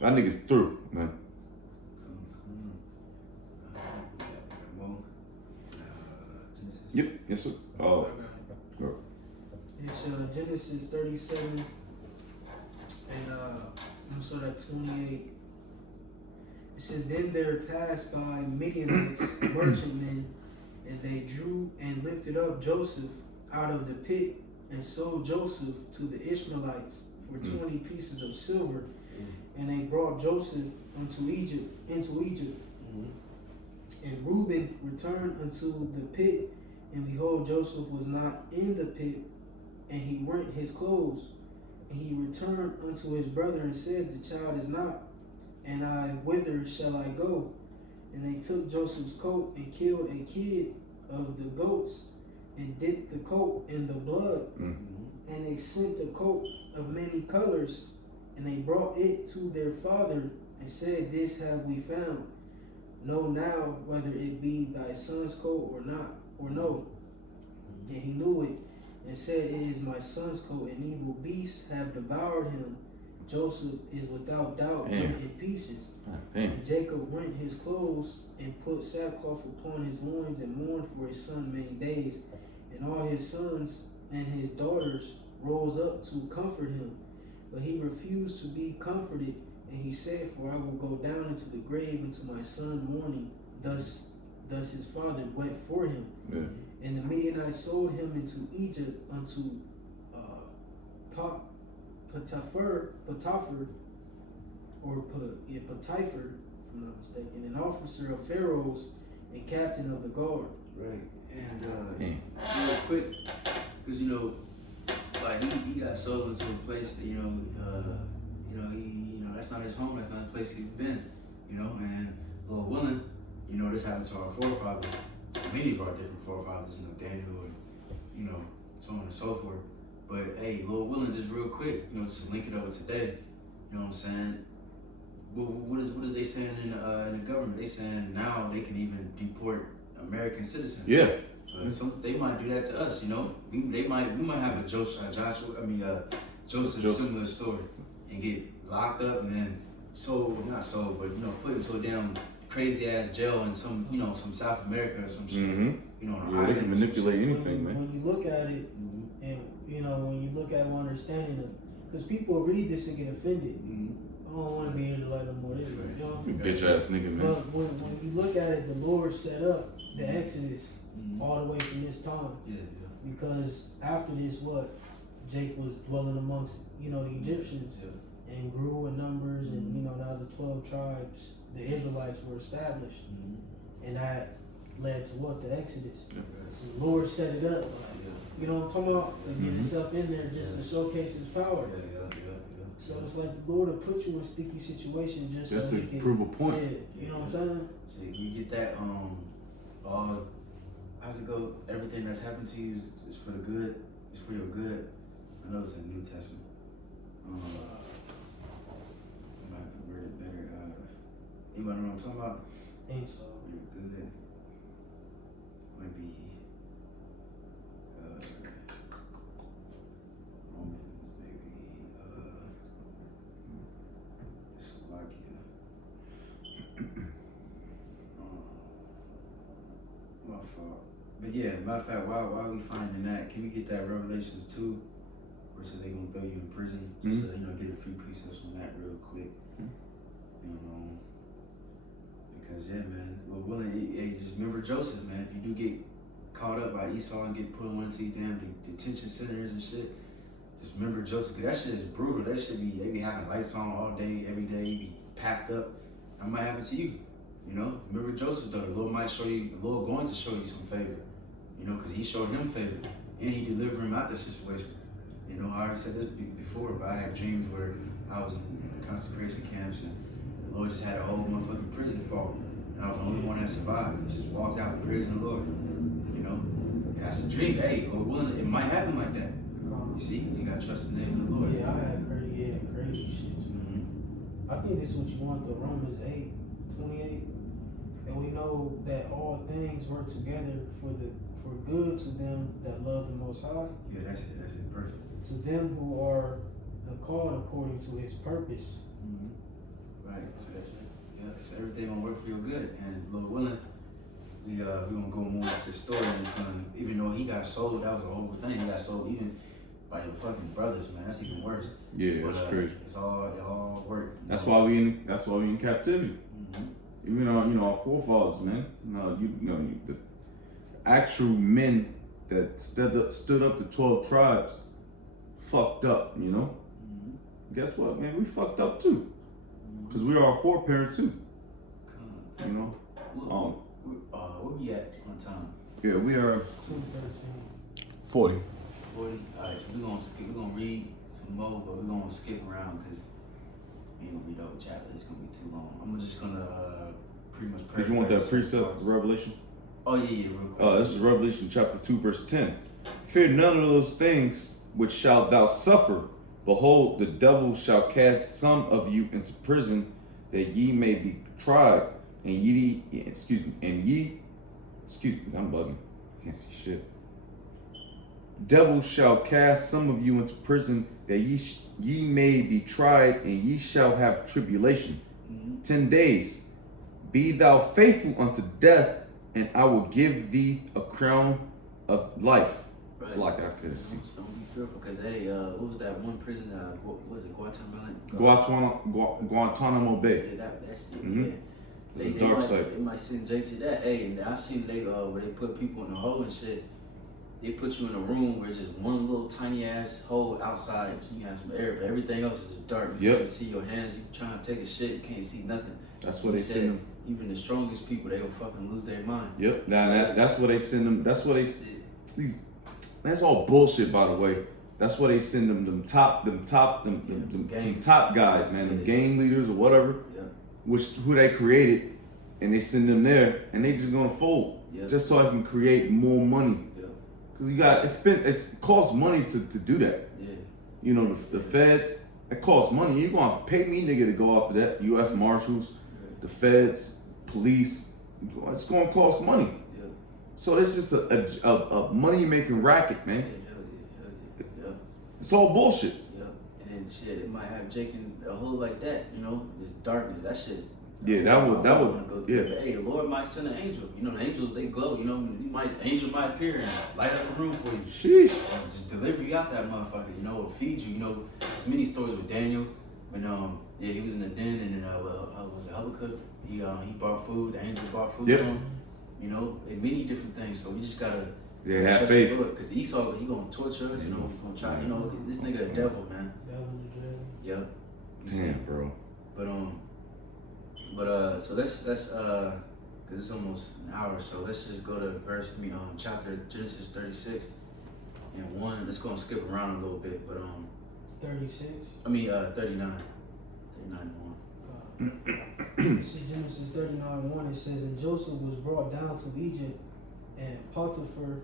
That nigga's through, man. Yep. Yes, sir. Oh, It's Genesis 37 and I'm sort of 28. It says, then there passed by Midianites, merchantmen, and they drew and lifted up Joseph out of the pit and sold Joseph to the Ishmaelites for 20 pieces of silver. And they brought Joseph into Egypt. And Reuben returned unto the pit, and behold, Joseph was not in the pit, and he rent his clothes. And he returned unto his brother and said, the child is not, and I, whither shall I go? And they took Joseph's coat and killed a kid of the goats and dipped the coat in the blood. And they sent the coat of many colors, and they brought it to their father and said, this have we found. Know now whether it be thy son's coat or not, or no. And he knew it, and said, it is my son's coat, and evil beasts have devoured him. Joseph is without doubt rent in pieces. And Jacob rent his clothes and put sackcloth upon his loins and mourned for his son many days. And all his sons and his daughters rose up to comfort him. But he refused to be comforted, and he said, for I will go down into the grave unto my son mourning. Thus his father wept for him. And the Midianites sold him into Egypt unto Potiphar, Potiphar, if I'm not mistaken, an officer of Pharaoh's and captain of the guard. Right. And real quick, because like he got sold into a place that that's not his home, that's not the place he's been, and Lord willing, this happened to our forefathers, many of our different forefathers, Daniel and so on and so forth. But hey, Lord willing, just real quick, just to link it over today, you know what I'm saying? What is they saying in the government? They saying now they can even deport American citizens. Yeah. So they might do that to us, we might have a Joseph similar story and get locked up and then not sold, but put into a damn crazy ass jail in some South America or some shit. They can manipulate anything, man. When you look at it, and when you look at it, understanding it, because people read this and get offended. I don't want to be Israelite no more. Bitch ass nigga, man. But when you look at it, the Lord set up the Exodus all the way from this time. Because after this, Jake was dwelling amongst the Egyptians and grew in numbers, and now the 12 tribes, the Israelites were established, and that led to the Exodus. So the Lord set it up. You know what I'm talking about? To get himself in there just to showcase his power. So it's like the Lord will put you in sticky situations just so to he can prove a point. You know what I'm saying? So you get that how's it go? Everything that's happened to you is for the good. It's for your good. I know it's in the New Testament. I might have to word it better. Anybody know what I'm talking about? I think so. For your good. Might be Romans, maybe Slovakia. My fault. But yeah, matter of fact, while we finding that, can we get that Revelations 2? Versus they gonna throw you in prison, just to get a few precepts on that real quick. Because man, Lord willing, hey, just remember Joseph, man. If you do get caught up by Esau and get put on one of these damn detention centers and shit, just remember Joseph, cause that shit is brutal. That shit they be having lights on all day, every day, you be packed up. That might happen to you. Remember Joseph though, the Lord going to show you some favor. Cause he showed him favor and he delivered him out of the situation. I already said this before, but I had dreams where I was in concentration camps and the Lord just had a whole motherfucking prison fall. And I was the only one that survived. Just walked out and praised the Lord. That's a dream. Hey, Lord willing, it might happen like that. You see, you gotta trust the name of the Lord. Yeah, I had crazy shit. I think this is what you want though, Romans 8:28. And we know that all things work together for good to them that love the Most High. Yeah, that's it. Perfect. To them who are the called according to His purpose. Right. So everything gonna work for your good. And Lord willing, we gonna go more into the story, and it's gonna, even though he got sold, that was a horrible thing. He got sold even by your fucking brothers, man. That's even worse. Yeah, But, that's crazy. It all worked. That's why we in captivity. Mm-hmm. Even our forefathers, man. The actual men that stood up the 12 tribes fucked up, Mm-hmm. Guess what, man? We fucked up too. Because we are our foreparents too. Where we at on time? Yeah, we are 2:13. 40. 40. Alright, so we're gonna read some more, but we're gonna skip around because we ain't gonna read the whole chapter. It's gonna be too long. I'm just gonna pretty much. Did you want that paraphrase some precept parts. Revelation? Oh yeah, real quick. This is Revelation chapter 2, verse 10. Fear none of those things which shalt thou suffer. Behold, the devil shall cast some of you into prison, that ye may be tried, and I'm bugging. Can't see shit. Devil shall cast some of you into prison, that ye may be tried, and ye shall have tribulation. 10 days. Be thou faithful unto death, and I will give thee a crown of life. It's like I could see. Don't be fearful, because what was that one prison? What was it, Guantanamo Bay. Yeah, that's it. Mhm. Yeah. It's a dark side. They might send Jay to that. Hey, and I seen where they put people in the hole and shit. They put you in a room where it's just one little tiny ass hole outside. So you have some air, but everything else is just dark. You can't see your hands. You trying to take a shit, you can't see nothing. That's what they send them. Even the strongest people, they will fucking lose their mind. Yep. That's what they send them. That's what that's all bullshit, by the way. That's why they send them top guys, man, them gang leaders or whatever, who they created, and they send them there, and they just gonna fold, just so I can create more money. Because it costs money to do that. Yeah. The feds, it costs money. You're gonna have to pay me, nigga, to go after that. U.S. Marshals, the feds, police. It's gonna cost money. Yeah. So it's just a money making racket, man. Yeah. It's all bullshit. Yeah. And then shit, it might have Jake in a hole like that, this darkness, that shit. Yeah, that would But hey, the Lord might send an angel. The angels, they glow. The angel might appear and light up a room for you. Sheesh. Just deliver you out that motherfucker. Or feed you. There's many stories with Daniel when he was in the den and then was it Habakkuk? He brought food. The angel brought food to him. And many different things. So we just gotta have faith. Because Esau, he gonna torture us. He's gonna try. This nigga a devil, man. Yep. Damn, bro. But so that's because it's almost an hour, so let's just go to chapter Genesis 36 and 1. Let's go and skip around a little bit, but 36. 39. 39 1. See Genesis 39:1. It says, and Joseph was brought down to Egypt, and Potiphar,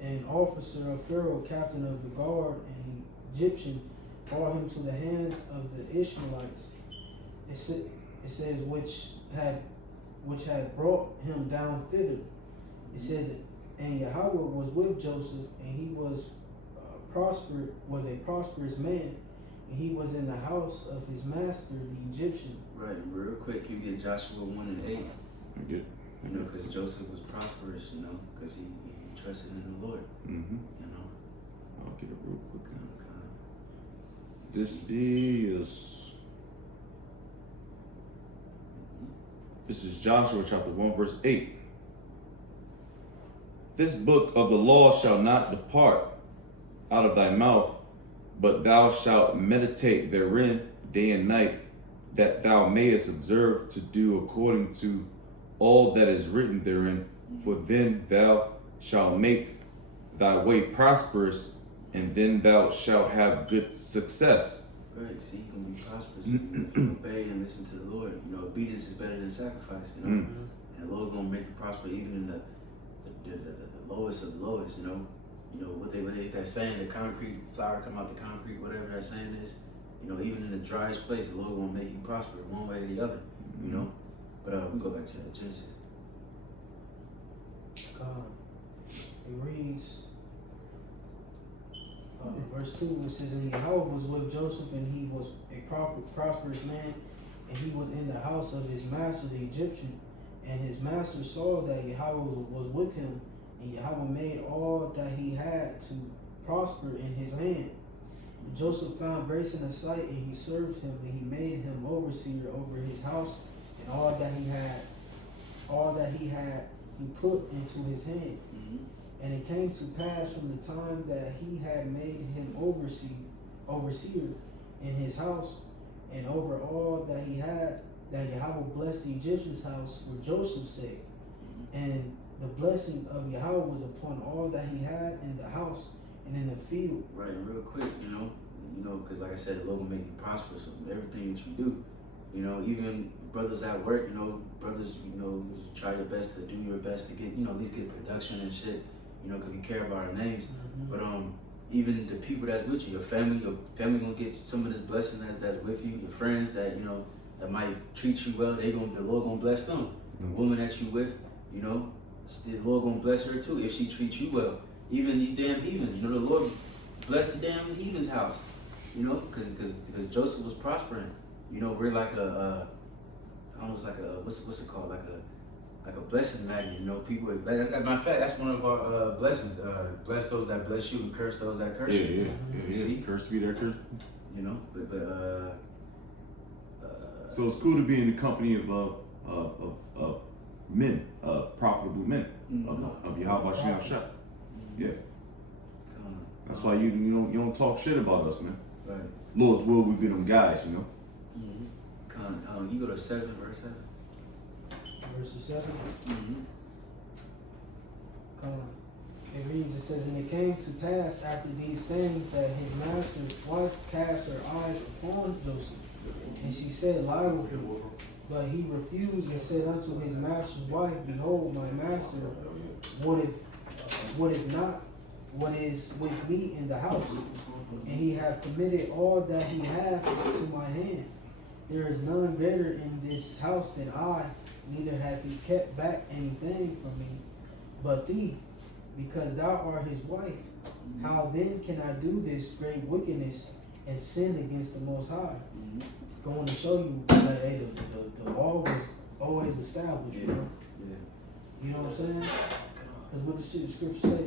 an officer of Pharaoh, captain of the guard, and Egyptian, brought him to the hands of the Ishmaelites. It says which had brought him down thither. It says, and Yahweh was with Joseph, and he was a prosperous man, and he was in the house of his master, the Egyptian. Right, real quick, you get Joshua 1 and 8. Good. Because Joseph was prosperous, because he trusted in the Lord. Mm-hmm. I'll get it real quick. Okay. This is Joshua chapter 1, verse 8. This book of the law shall not depart out of thy mouth, but thou shalt meditate therein day and night, that thou mayest observe to do according to all that is written therein. For then thou shalt make thy way prosperous, and then thou shalt have good success. Right, see, you can be prosperous if you obey and listen to the Lord. Obedience is better than sacrifice, And the Lord gonna make you prosper even in the lowest of the lowest, what that saying, the concrete flour come out the concrete, whatever that saying is, even in the driest place, the Lord gonna make you prosper one way or the other, But we go back to Genesis. It reads, verse 2, it says, and Yahweh was with Joseph, and he was a prosperous man, and he was in the house of his master, the Egyptian. And his master saw that Yahweh was with him, and Yahweh made all that he had to prosper in his hand. And Joseph found grace in his sight, and he served him, and he made him overseer over his house, and all that he had, he put into his hand. And it came to pass from the time that he had made him overseer in his house, and over all that he had, that Yahweh blessed the Egyptian's house for Joseph's sake. And the blessing of Yahweh was upon all that he had in the house and in the field. Right, and real quick, because like I said, the Lord will make you prosperous in everything that you do. Even brothers at work, brothers, try your best to do your best to get, at least get production and shit, because we care about our names. But even the people that's with you, your family gonna get some of this blessing that's with you. Your friends that, that might treat you well, the Lord gonna bless them. The woman that you with, the Lord gonna bless her too if she treats you well. Even these damn heathens, the Lord blessed the damn heathen's house, because Joseph was prospering. We're like almost like a, what's it called? Like a blessing magnet, people, as a matter of fact, that's one of our blessings. Bless those that bless you and curse those that curse you. Yeah. See? Curse be their curse. So it's cool to be in the company of men, profitable men, of Yahweh Shem Shah. Yeah. That's why you don't talk shit about us, man. Right. Lord's will, we be them guys, You go to 7, verse 7. Verse 7. It reads, it says, and it came to pass after these things that his master's wife cast her eyes upon Joseph, and she said, lie with him. But he refused and said unto his master's wife, behold, my master, what if not, what is with me in the house? And he hath committed all that he hath to my hand. There is none greater in this house than I, neither hath he kept back anything from me but thee, because thou art his wife. How then can I do this great wickedness and sin against the Most High? Going to show you that the law was always established, bro. Yeah. You know what I'm saying? Because what the scripture say,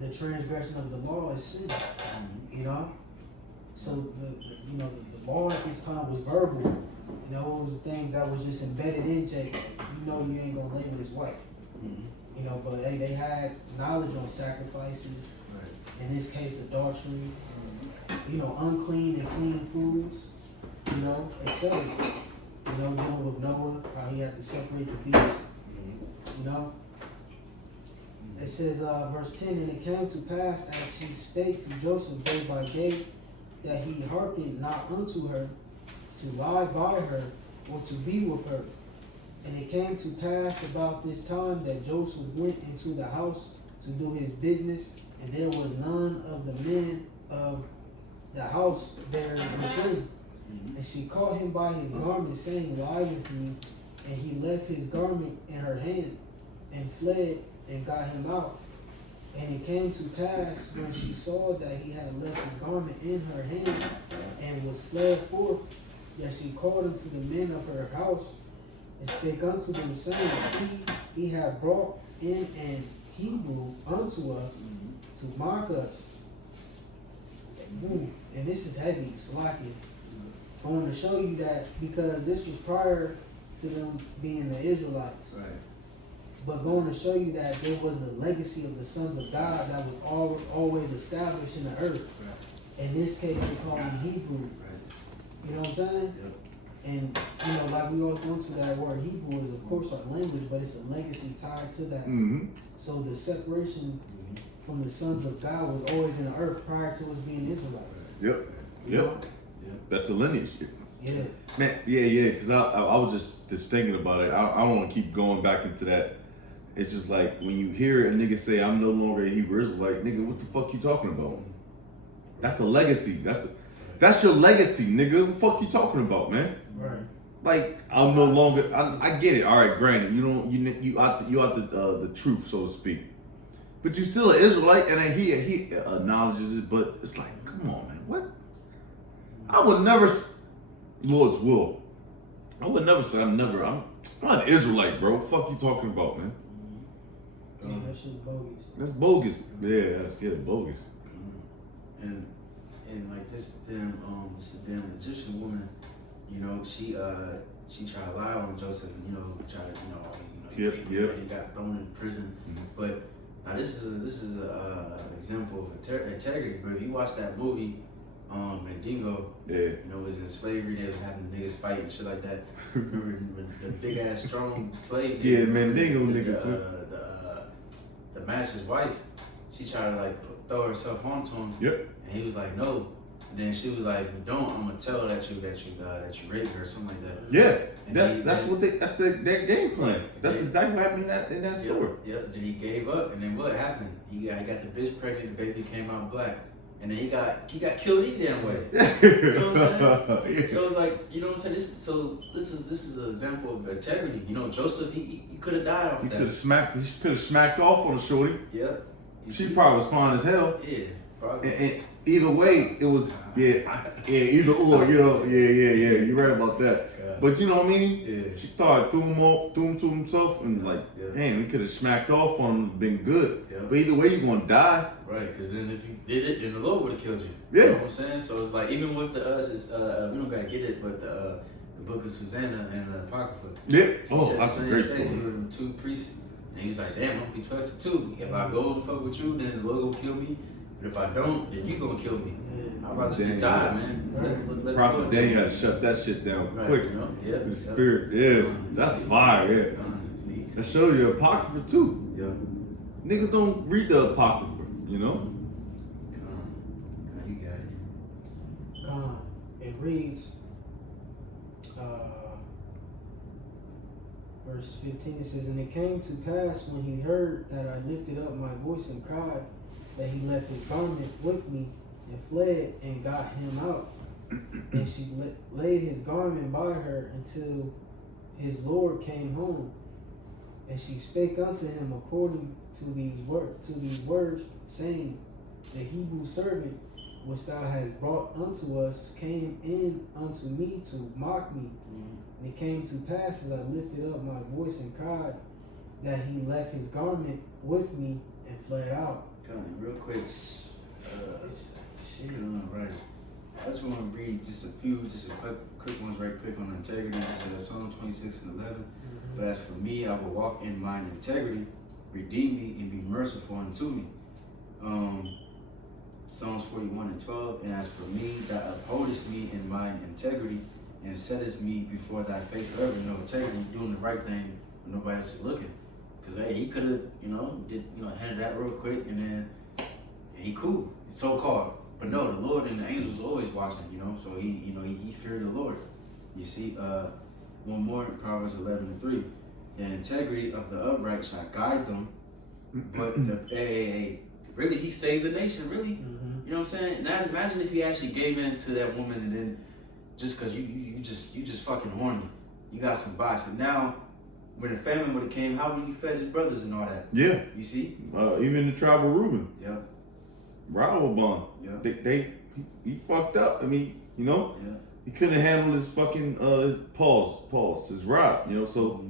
the transgression of the law is sin. So the law at this time was verbal. It was things that was just embedded in Jacob. You ain't gonna label his wife. But they had knowledge on sacrifices. Right. In this case, adultery. Unclean and clean foods. Etc. Dealing with Noah, how he had to separate the beasts. It says, verse 10, and it came to pass as he spake to Joseph day by day, that he hearkened not unto her, to lie by her, or to be with her. And it came to pass about this time that Joseph went into the house to do his business, and there was none of the men of the house there with him. And she caught him by his garment, saying, lie with me. And he left his garment in her hand, and fled, and got him out. And it came to pass, when she saw that he had left his garment in her hand, and was fled forth, that she called unto the men of her house, and spake unto them, saying, see, he hath brought in an Hebrew unto us to mock us. And this is heavy, Salaki. I want to show you that because this was prior to them being the Israelites. Right. But going to show you that there was a legacy of the sons of God that was always established in the earth. Right. In this case, they call them Hebrew. Right. You know what I'm saying? Yep. And, like we always go to that word Hebrew is, of course, our language, but it's a legacy tied to that. So the separation from the sons of God was always in the earth prior to us being Israelites. Yep. That's the lineage. Yeah. Man, yeah, because I was just thinking about it. I don't want to keep going back into that. It's just like when you hear a nigga say, I'm no longer a Hebrew Israelite, nigga, what the fuck you talking about? That's a legacy. That's your legacy, nigga. What the fuck you talking about, man? Right. Like, I'm no longer, I get it. All right, granted, you out the truth, so to speak. But you still an Israelite, and then he acknowledges it, but it's like, come on, man, what? I would never, Lord's will, I would never say I'm not an Israelite, bro. What the fuck you talking about, man? Yeah, that shit's bogus. That's bogus. Yeah, that's bogus. And like this damn Egyptian woman, you know, she tried to lie on Joseph, and he got thrown in prison. Mm-hmm. But now this is a example of integrity. But if you watch that movie, Mandingo, Yeah. Was in slavery. They was having niggas fight and shit like that. Remember the big ass strong slave? Yeah, Mandingo niggas. The master's wife, she tried to like throw herself onto him. Yep. And he was like, no. And then she was like, if you don't, I'm gonna tell her that you raped her or something like that. Yeah. And that's their game plan. That's exactly what happened in that story. Yep. Then he gave up, and then what happened? He got the bitch pregnant. The baby came out black, and then he got killed any damn way. You know what I'm saying? Yeah. So it's like, you know what I'm saying. This is an example of integrity. You know, Joseph, he could have died off that. He could have smacked off on the shorty. Yep. She probably was fine as hell. Yeah. Probably. And either way, it was either or. You're right about that. Yeah. But you know what I mean? Yeah. She thought threw him to himself, and damn, he could have smacked off on him, been good. Yeah. But either way, you're gonna die. Right, because then if you did it, then the Lord would have killed you. Yeah. You know what I'm saying? So it's like, even with it's we don't gotta get it, but the book of Susanna and the Apocrypha. Yeah. She Oh, said that's the a same great thing. story. There were two priests, and he's like, damn, I'm gonna be trusted too. If I go and fuck with you, then the Lord will kill me. But if I don't, then you gonna kill me. I'd rather just die, man. Let Prophet Daniel had to shut that shit down right, quick. you know? Yeah. The spirit, that's fire, yeah. That shows you Apocrypha too. Yeah. Niggas don't read the Apocrypha, you know? You got it. It reads, verse 15, it says, and it came to pass when he heard that I lifted up my voice and cried, that he left his garment with me and fled and got him out. And she laid his garment by her until his Lord came home. And she spake unto him according to these words, saying, the Hebrew servant which thou hast brought unto us came in unto me to mock me. And it came to pass as I lifted up my voice and cried, that he left his garment with me and fled out. Real quick, right. I just want to read just a quick ones right quick on integrity. This is Psalm 26 and 11. But as for me, I will walk in mine integrity, redeem me and be merciful unto me. Psalms 41 and 12. And as for me, thou upholdest me in mine integrity and settest me before thy face forever. You know, integrity, doing the right thing when nobody else is looking. Because he could have, handed that real quick, and then he cool, it's so called. But no, the Lord and the angels are always watching, so he feared the Lord. You see, one more, Proverbs 11 and 3. The integrity of the upright shall guide them, but really, he saved the nation, really. You know what I'm saying? Now imagine if he actually gave in to that woman, and then just because you just fucking horny, you got some bias, and now when the famine would have came, how would he fed his brothers and all that? Yeah. You see? Even the tribe of Reuben. Yeah. Rahoboam. Yeah. He fucked up. I mean, Yeah. he couldn't handle his fucking his rod. So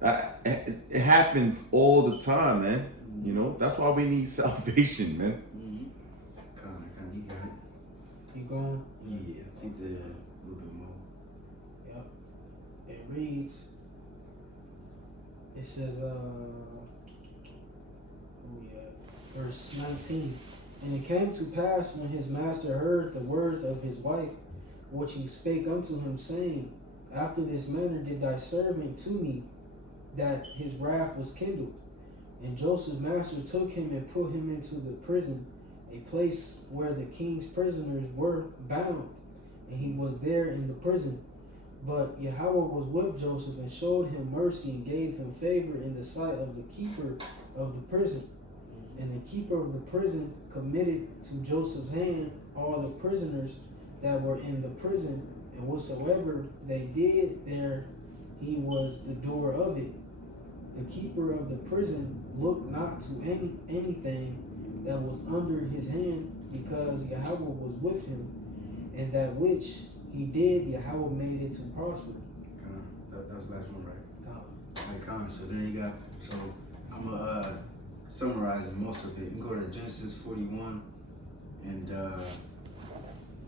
it happens all the time, man. That's why we need salvation, man. You got it. Keep going. Yeah, I think a little bit more. Yep. It reads. It says, verse 19. And it came to pass when his master heard the words of his wife, which he spake unto him, saying, after this manner did thy servant to me, that his wrath was kindled. And Joseph's master took him and put him into the prison, a place where the king's prisoners were bound, and he was there in the prison. But Yahweh was with Joseph and showed him mercy and gave him favor in the sight of the keeper of the prison. And the keeper of the prison committed to Joseph's hand all the prisoners that were in the prison, and whatsoever they did there, he was the doer of it. The keeper of the prison looked not to anything that was under his hand, because Yahweh was with him, and that which he did, Yahweh made it to prosper. That was the last one, right? God. Icon. So then you got, so I'm gonna summarize most of it. You can go to Genesis 41 and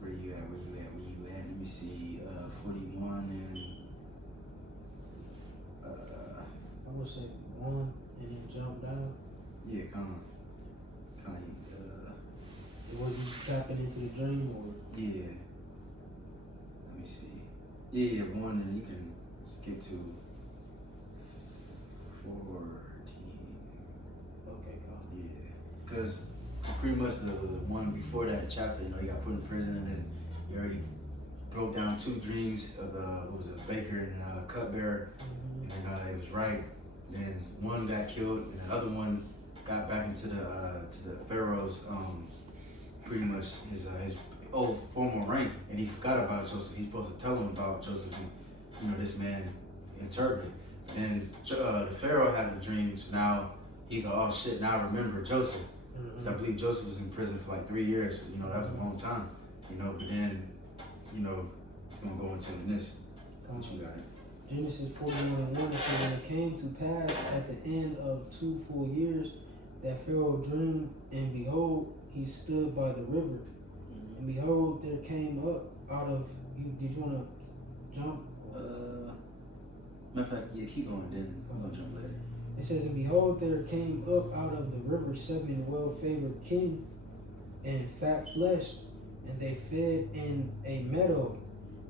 where you at? Let me see, 41 and I would say 1 and then jump down. yeah, kind of, Was you tapping into the dream or? yeah. Let me see. Yeah, 1 and you can skip to 14. Okay, God. Yeah, because pretty much the one before that chapter, you know, he got put in prison and then he already broke down 2 dreams of what was it, baker and cupbearer, and then it was right. Then one got killed and the other one got back into the Pharaoh's pretty much his old former rank, and he forgot about Joseph. He's supposed to tell him about Joseph, and you know this man interpreted. And the Pharaoh had a dream, so now he's like, oh shit, now I remember Joseph. So I believe Joseph was in prison for like 3 years. You know, that was a long time. You know, but then, you know, it's gonna go into this. What you got it? Genesis 41:1 says, and it came to pass at the end of 2 full years that Pharaoh dreamed, and behold, he stood by the river. And behold, there came up out of you. Did you want to jump? Matter of fact, yeah, keep going. Then I'll jump later. It says, and behold, there came up out of the river 7 well-favored kin and fat-fleshed, and they fed in a meadow.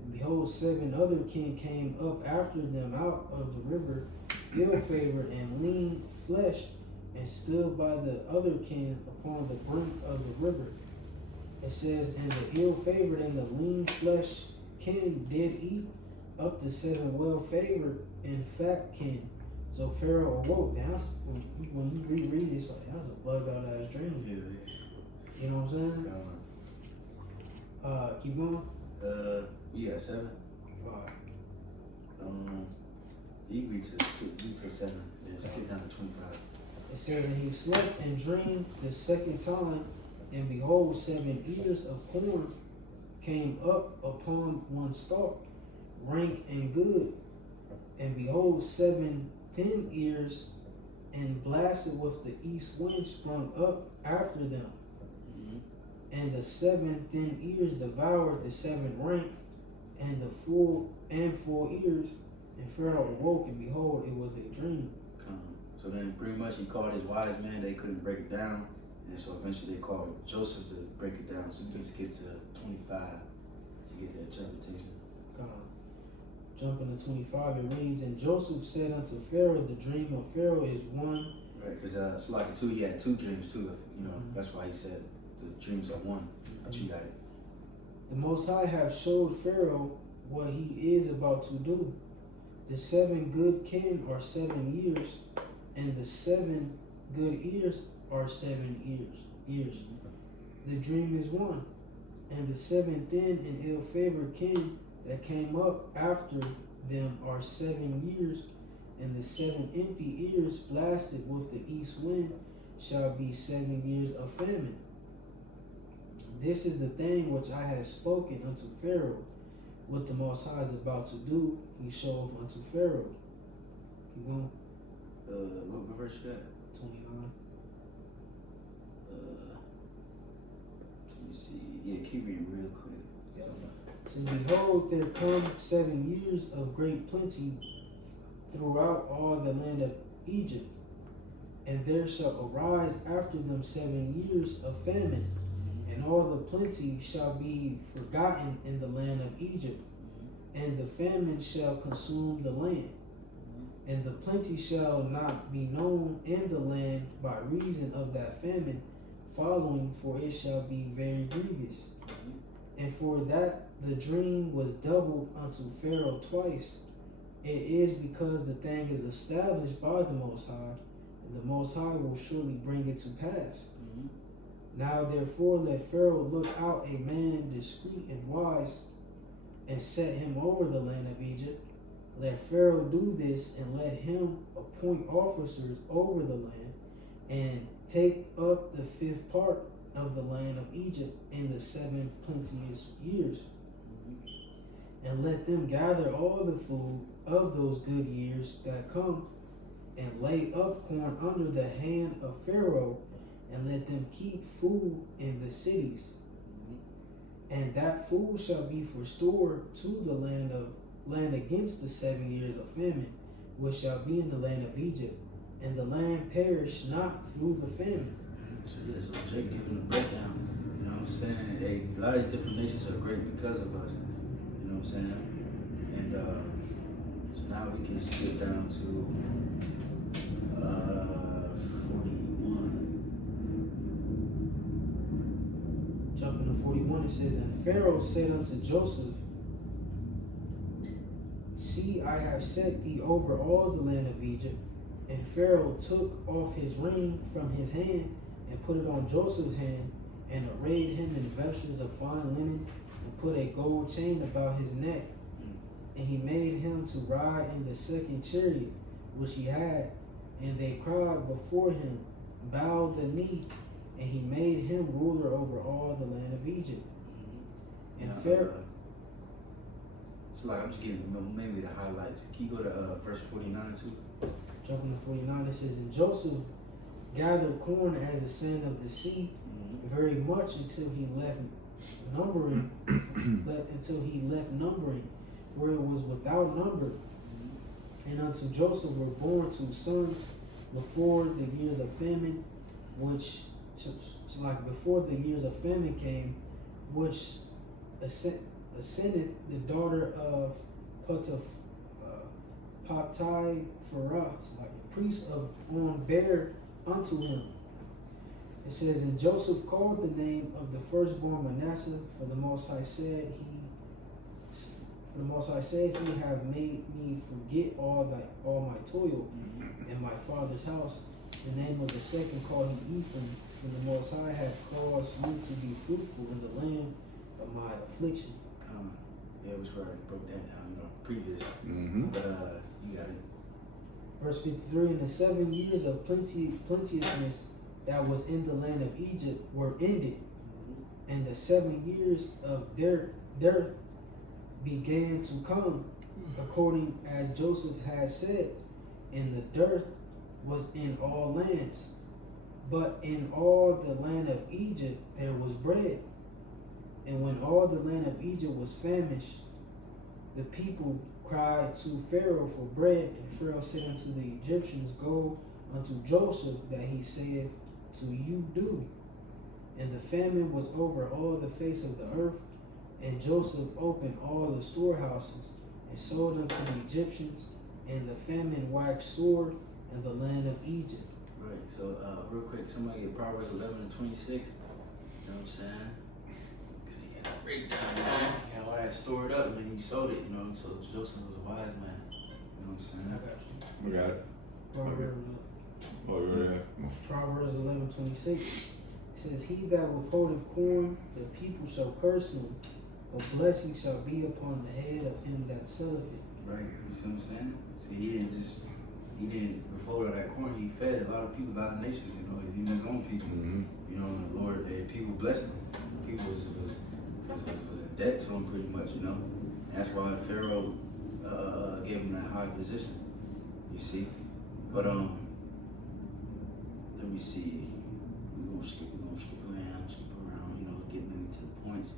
And behold, 7 other kin came up after them out of the river, ill-favored and lean-fleshed, and stood by the other kin upon the brink of the river. It says, and the ill-favored and the lean-fleshed kin did eat up the 7 well-favored and fat kin. So Pharaoh awoke. That's when you reread it, it's like that was a bugged out ass dream. Yeah, You know what I'm saying? Keep going. Yeah, 7. 5. You read to 7, then skip down to 25. It says, and he slept and dreamed the second time, and behold, 7 ears of corn came up upon one stalk, rank and good. And behold, 7 thin ears and blasted with the east wind sprung up after them. And the 7 thin ears devoured the 7 rank and the full ears. And Pharaoh awoke, and behold, it was a dream. So then pretty much he called his wise men, they couldn't break it down. And so eventually they called Joseph to break it down. So you can skip to 25 to get the interpretation. Jumping to 25, it reads, and Joseph said unto Pharaoh, the dream of Pharaoh is one. Right, because it's like he had 2 dreams too. You know, that's why he said the dreams are one. But you got it. The Most High have showed Pharaoh what he is about to do. The 7 good kin are 7 years, and the 7 good ears are 7 years. The dream is one, and the 7 thin and ill-favored kin that came up after them are 7 years, and the 7 empty ears blasted with the east wind shall be 7 years of famine. This is the thing which I have spoken unto Pharaoh. What the Most High is about to do, he showeth unto Pharaoh. Keep going. What verse you got? 29. Let me see. Yeah, keep reading real quick. So behold, there come 7 years of great plenty throughout all the land of Egypt, and there shall arise after them 7 years of famine, and all the plenty shall be forgotten in the land of Egypt, and the famine shall consume the land, and the plenty shall not be known in the land by reason of that famine following, for it shall be very grievous. And for that the dream was doubled unto Pharaoh twice. It is because the thing is established by the Most High, and the Most High will surely bring it to pass. Now therefore let Pharaoh look out a man discreet and wise, and set him over the land of Egypt. Let Pharaoh do this, and let him appoint officers over the land, and take up the 5th part of the land of Egypt in the 7 plenteous years. and let them gather all the food of those good years that come, and lay up corn under the hand of Pharaoh, and let them keep food in the cities. And that food shall be for store to the land against the 7 years of famine, which shall be in the land of Egypt, and the land perish not through the famine. So yeah, so Jake giving the breakdown. You know what I'm saying? Hey, a lot of different nations are great because of us. You know what I'm saying? And so now we can skip down to 41. Jumping to 41, it says, And Pharaoh said unto Joseph, See, I have set thee over all the land of Egypt. And Pharaoh took off his ring from his hand, and put it on Joseph's hand, and arrayed him in vestures of fine linen, and put a gold chain about his neck. And he made him to ride in the second chariot which he had. And they cried before him, bowed the knee, and he made him ruler over all the land of Egypt. And Pharaoh. It's like I'm just getting mainly the highlights. Can you go to verse 49 too? Jumping to 49, it says, And Joseph gathered corn as the sand of the sea, very much until he left numbering, for it was without number. And unto Joseph were born 2 sons before the years of famine, which, like before the years of famine came, which ascended the daughter of Potipharah, like a priest of On bare unto him. It says, And Joseph called the name of the firstborn Manasseh, for the Most High said, He have made me forget all my toil in my father's house. The name of the second called he Ephraim, for the Most High hath caused you to be fruitful in the land of my affliction. Yeah, we already broke that down, previous. But you got it. Verse 53, And the 7 years of plenteousness that was in the land of Egypt were ended, and the 7 years of dearth began to come, according as Joseph had said, and the dearth was in all lands. But in all the land of Egypt there was bread. And when all the land of Egypt was famished, the people cried to Pharaoh for bread. And Pharaoh said unto the Egyptians, Go unto Joseph, that he saith to you, do. And the famine was over all the face of the earth. And Joseph opened all the storehouses, and sold unto the Egyptians. And the famine waxed sore in the land of Egypt. Right, so real quick, somebody get Proverbs 11 and 26. You know what I'm saying? Because he had a breakdown, man. He had all that stored up, and then he sold it, so Joseph was a wise man. You know what I'm saying? We got it. Proverbs 11:26. It says, He that withholdeth corn, the people shall curse him. A blessing shall be upon the head of him that selleth it. Right, you see what I'm saying? See, he didn't withhold all that corn, he fed a lot of people, a lot of nations, he's even his own people. And the Lord, people blessed him. People was in debt to him pretty much, And that's why Pharaoh gave him that high position. You see? But let me see. We're gonna skip around, getting into the points.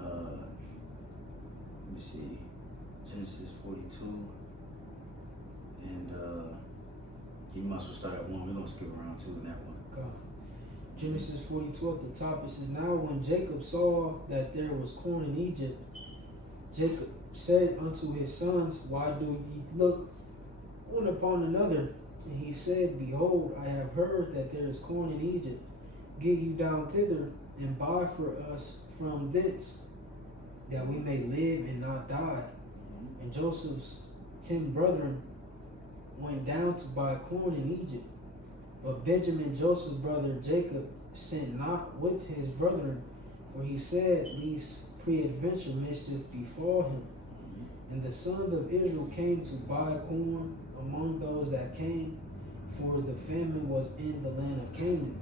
Let me see. Genesis 42. And you might as well start at 1. We're gonna skip around 2 in that one. God. Genesis 42 at the top, it says, Now when Jacob saw that there was corn in Egypt, Jacob said unto his sons, Why do ye look one upon another? And he said, Behold, I have heard that there is corn in Egypt. Get you down thither, and buy for us from thence, that we may live and not die. And Joseph's 10 brethren went down to buy corn in Egypt. But Benjamin, Joseph's brother Jacob, sent not with his brethren, for he said, Lest peradventure mischief befall him. And the sons of Israel came to buy corn among those that came, for the famine was in the land of Canaan.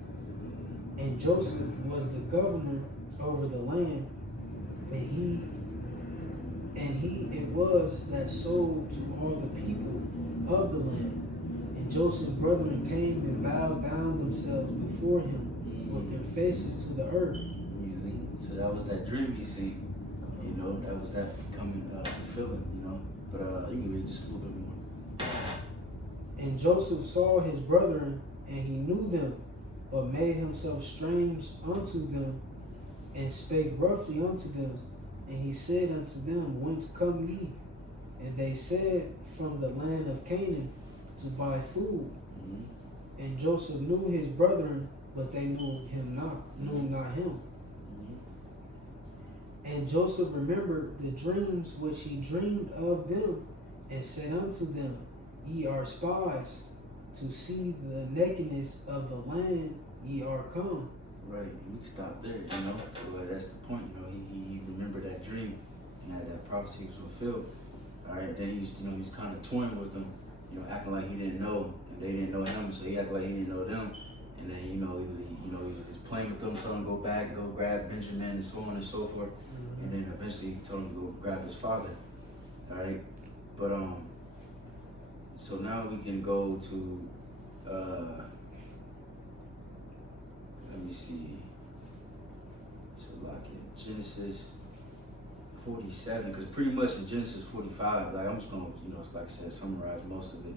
And Joseph was the governor over the land, and he was that sold to all the people of the land. And Joseph's brethren came and bowed down themselves before him with their faces to the earth. Easy. So that was that dream he seen. You know, that was that coming fulfilling, you know. But you can read just a little bit more. And Joseph saw his brethren, and he knew them, but made himself strange unto them, and spake roughly unto them. And he said unto them, Whence come ye? And they said, From the land of Canaan, to buy food. And Joseph knew his brethren, but they knew not him. And Joseph remembered the dreams which he dreamed of them, and said unto them, Ye are spies, to see the nakedness of the land ye are come. Right, and we can stop there, you know. So that's the point, you know. He remembered that dream, and that prophecy was fulfilled. All right, then he was kind of toying with them, you know, acting like he didn't know, and they didn't know him, so he acted like he didn't know them. And then, he was just playing with them, telling him to go back, go grab Benjamin, and so on and so forth. And then eventually he told him to go grab his father. All right, but so now we can go to let me see. So like in Genesis 47, because pretty much in Genesis 45, like I'm just gonna, like I said, summarize most of it,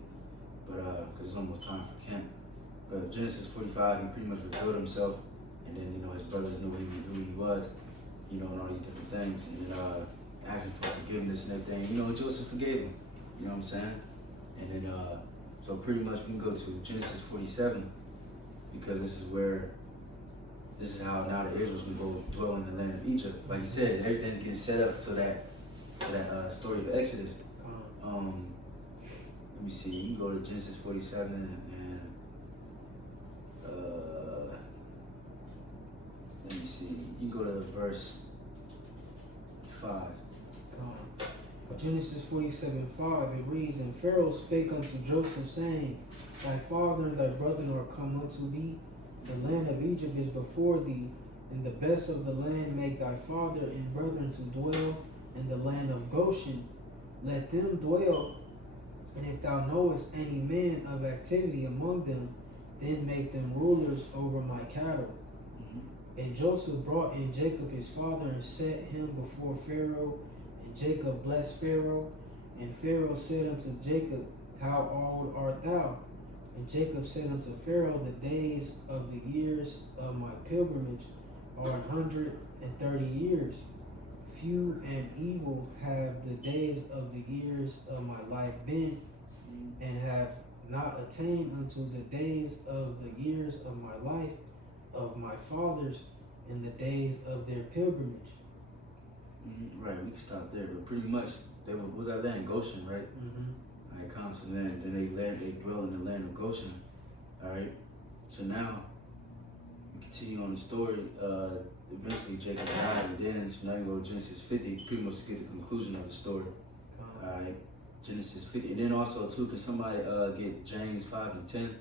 but because it's almost time for camp. But Genesis 45, he pretty much revealed himself, and then his brothers knew who he was, and all these different things, and then asking for forgiveness and everything. Joseph forgave him. You know what I'm saying? And then so pretty much we can go to Genesis 47, because this is how now the Israelites will go dwell in the land of Egypt. Like you said, everything's getting set up to that story of Exodus. Let me see. You can go to Genesis 47 and let me see. You can go to verse 5. Genesis 47:5, it reads, And Pharaoh spake unto Joseph, saying, Thy father and thy brethren are come unto thee. The land of Egypt is before thee, and the best of the land make thy father and brethren to dwell in the land of Goshen. Let them dwell, and if thou knowest any man of activity among them, then make them rulers over my cattle. And Joseph brought in Jacob his father, and set him before Pharaoh. And Jacob blessed Pharaoh. And Pharaoh said unto Jacob, How old art thou? And Jacob said unto Pharaoh, The days of the years of my pilgrimage are 130 years. Few and evil have the days of the years of my life been, and have not attained unto the days of the years of my life of my fathers in the days of their pilgrimage. Right, we can stop there, but pretty much was that land Goshen, right? All right, so then they dwell in the land of Goshen. All right, so now we continue on the story. Eventually Jacob died, and then so now you go to Genesis 50, pretty much to get the conclusion of the story. All right, Genesis 50, and then also too, can somebody get James 5 and 10?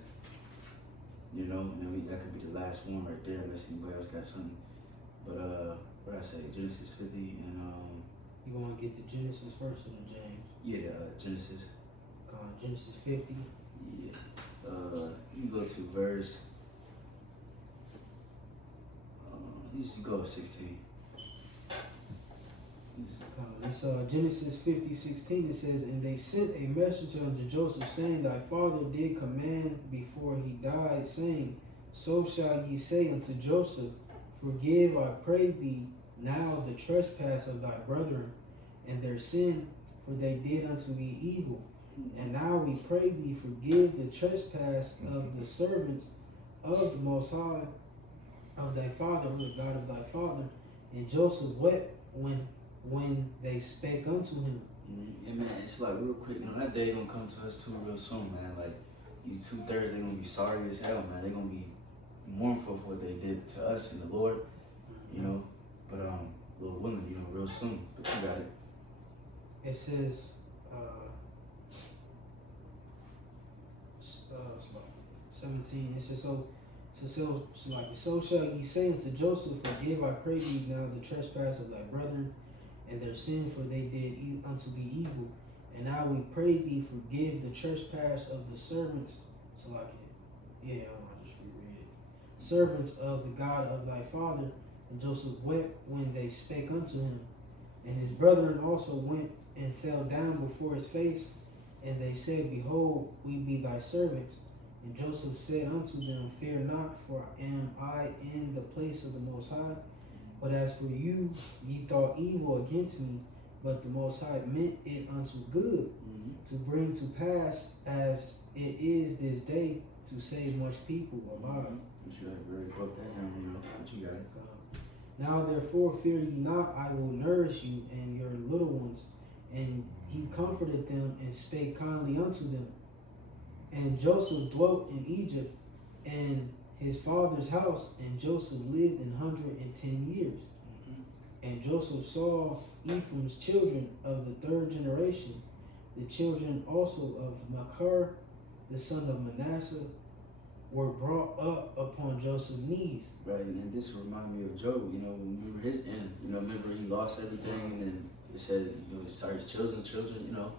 And then that could be the last one right there, unless anybody else got something. But what I say, Genesis 50 and You want to get the Genesis first or the James? Yeah, Genesis. Genesis 50. Yeah. You go to verse. You just go to 16. It's Genesis 50:16. It says, And they sent a messenger unto Joseph, saying, Thy father did command before he died, saying, So shall ye say unto Joseph, Forgive, I pray thee, now the trespass of thy brethren, and their sin, for they did unto thee evil. And now we pray thee, forgive the trespass of the servants of the Most High, of thy father, who is God of thy father. And Joseph wept when they spake unto him. Yeah, man, it's like real quick, that day gonna come to us too real soon, man. Like these 2/3, they're gonna be sorry as hell, man. They're gonna be mournful for what they did to us and the Lord, But Lord willing, real soon. But you got it. It says, 17. It says, So shall ye say unto Joseph, Forgive, I pray thee, now the trespass of thy brethren, and their sin, for they did unto thee evil. And now we pray thee, forgive the trespass of the servants. So like it, I'll just reread it. Servants of the God of thy father. And Joseph wept when they spake unto him. And his brethren also went and fell down before his face. And they said, Behold, we be thy servants. And Joseph said unto them, Fear not, for am I in the place of the Most High? But as for you, ye thought evil against me, but the Most High meant it unto good, to bring to pass as it is this day, to save much people alive. You got to really quote that down, you know. What you got? Now therefore fear ye not, I will nourish you and your little ones. And he comforted them and spake kindly unto them. And Joseph dwelt in Egypt and his father's house, and Joseph lived 110 years. And Joseph saw Ephraim's children of the third generation, the children also of Machir, the son of Manasseh, were brought up upon Joseph's knees. Right, and this reminded me of Job, you know, remember his end. You know, remember he lost everything, and then it said, you know, he saw his children, you know.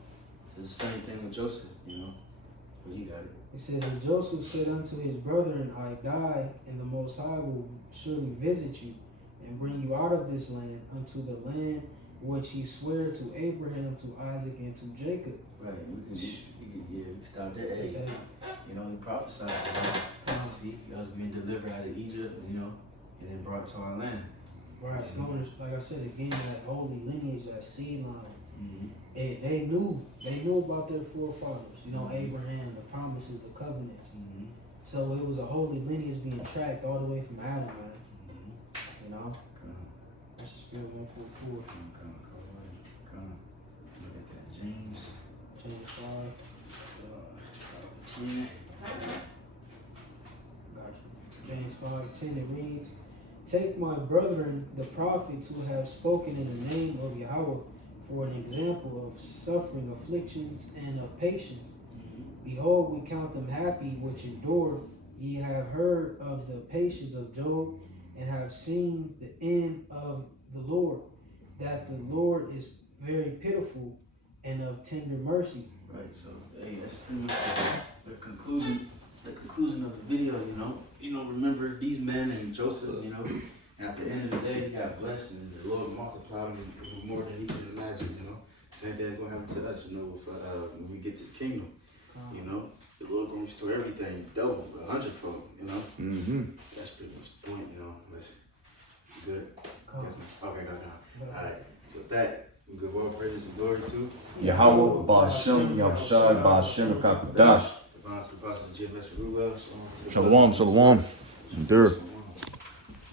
It's the same thing with Joseph, you know. But you got it. It says, And Joseph said unto his brethren, I die, and the Most High will surely visit you, and bring you out of this land unto the land which he sware to Abraham, to Isaac, and to Jacob. Right, we can stop there. Hey, you know, he prophesied, you know. See, he was being delivered out of Egypt, you know, and then brought to our land. Right, like I said again, that holy lineage, that seed line. They knew about their forefathers, you know, Abraham, the promises, the covenants. So it was a holy lineage being tracked all the way from Adam, man. You know? That's the spirit 144. Look at that, James 5. 10. Gotcha. James 5:10, it reads, Take my brethren, the prophets who have spoken in the name of Yahweh, for an example of suffering, afflictions, and of patience. Behold, we count them happy which endure. Ye have heard of the patience of Job, and have seen the end of the Lord, that the Lord is very pitiful and of tender mercy. Right, so hey, that's pretty much the conclusion of the video, you know. Remember these men and Joseph, you know, and at the end of the day he got blessed and the Lord multiplied him more than he could imagine, you know. Same thing's gonna happen to us, you know, when we get to the kingdom. You know, the Lord gonna restore everything double, 100-fold, you know. That's pretty much the point, you know. Listen. Good. Okay, go down. Alright, so with that, we give all praises and glory to Yahweh, Ba'ashem, Yahushai, Ba'ashem, Kakadash. Divine Apostles, GMS Ruba. Shalom, shalom. Endure.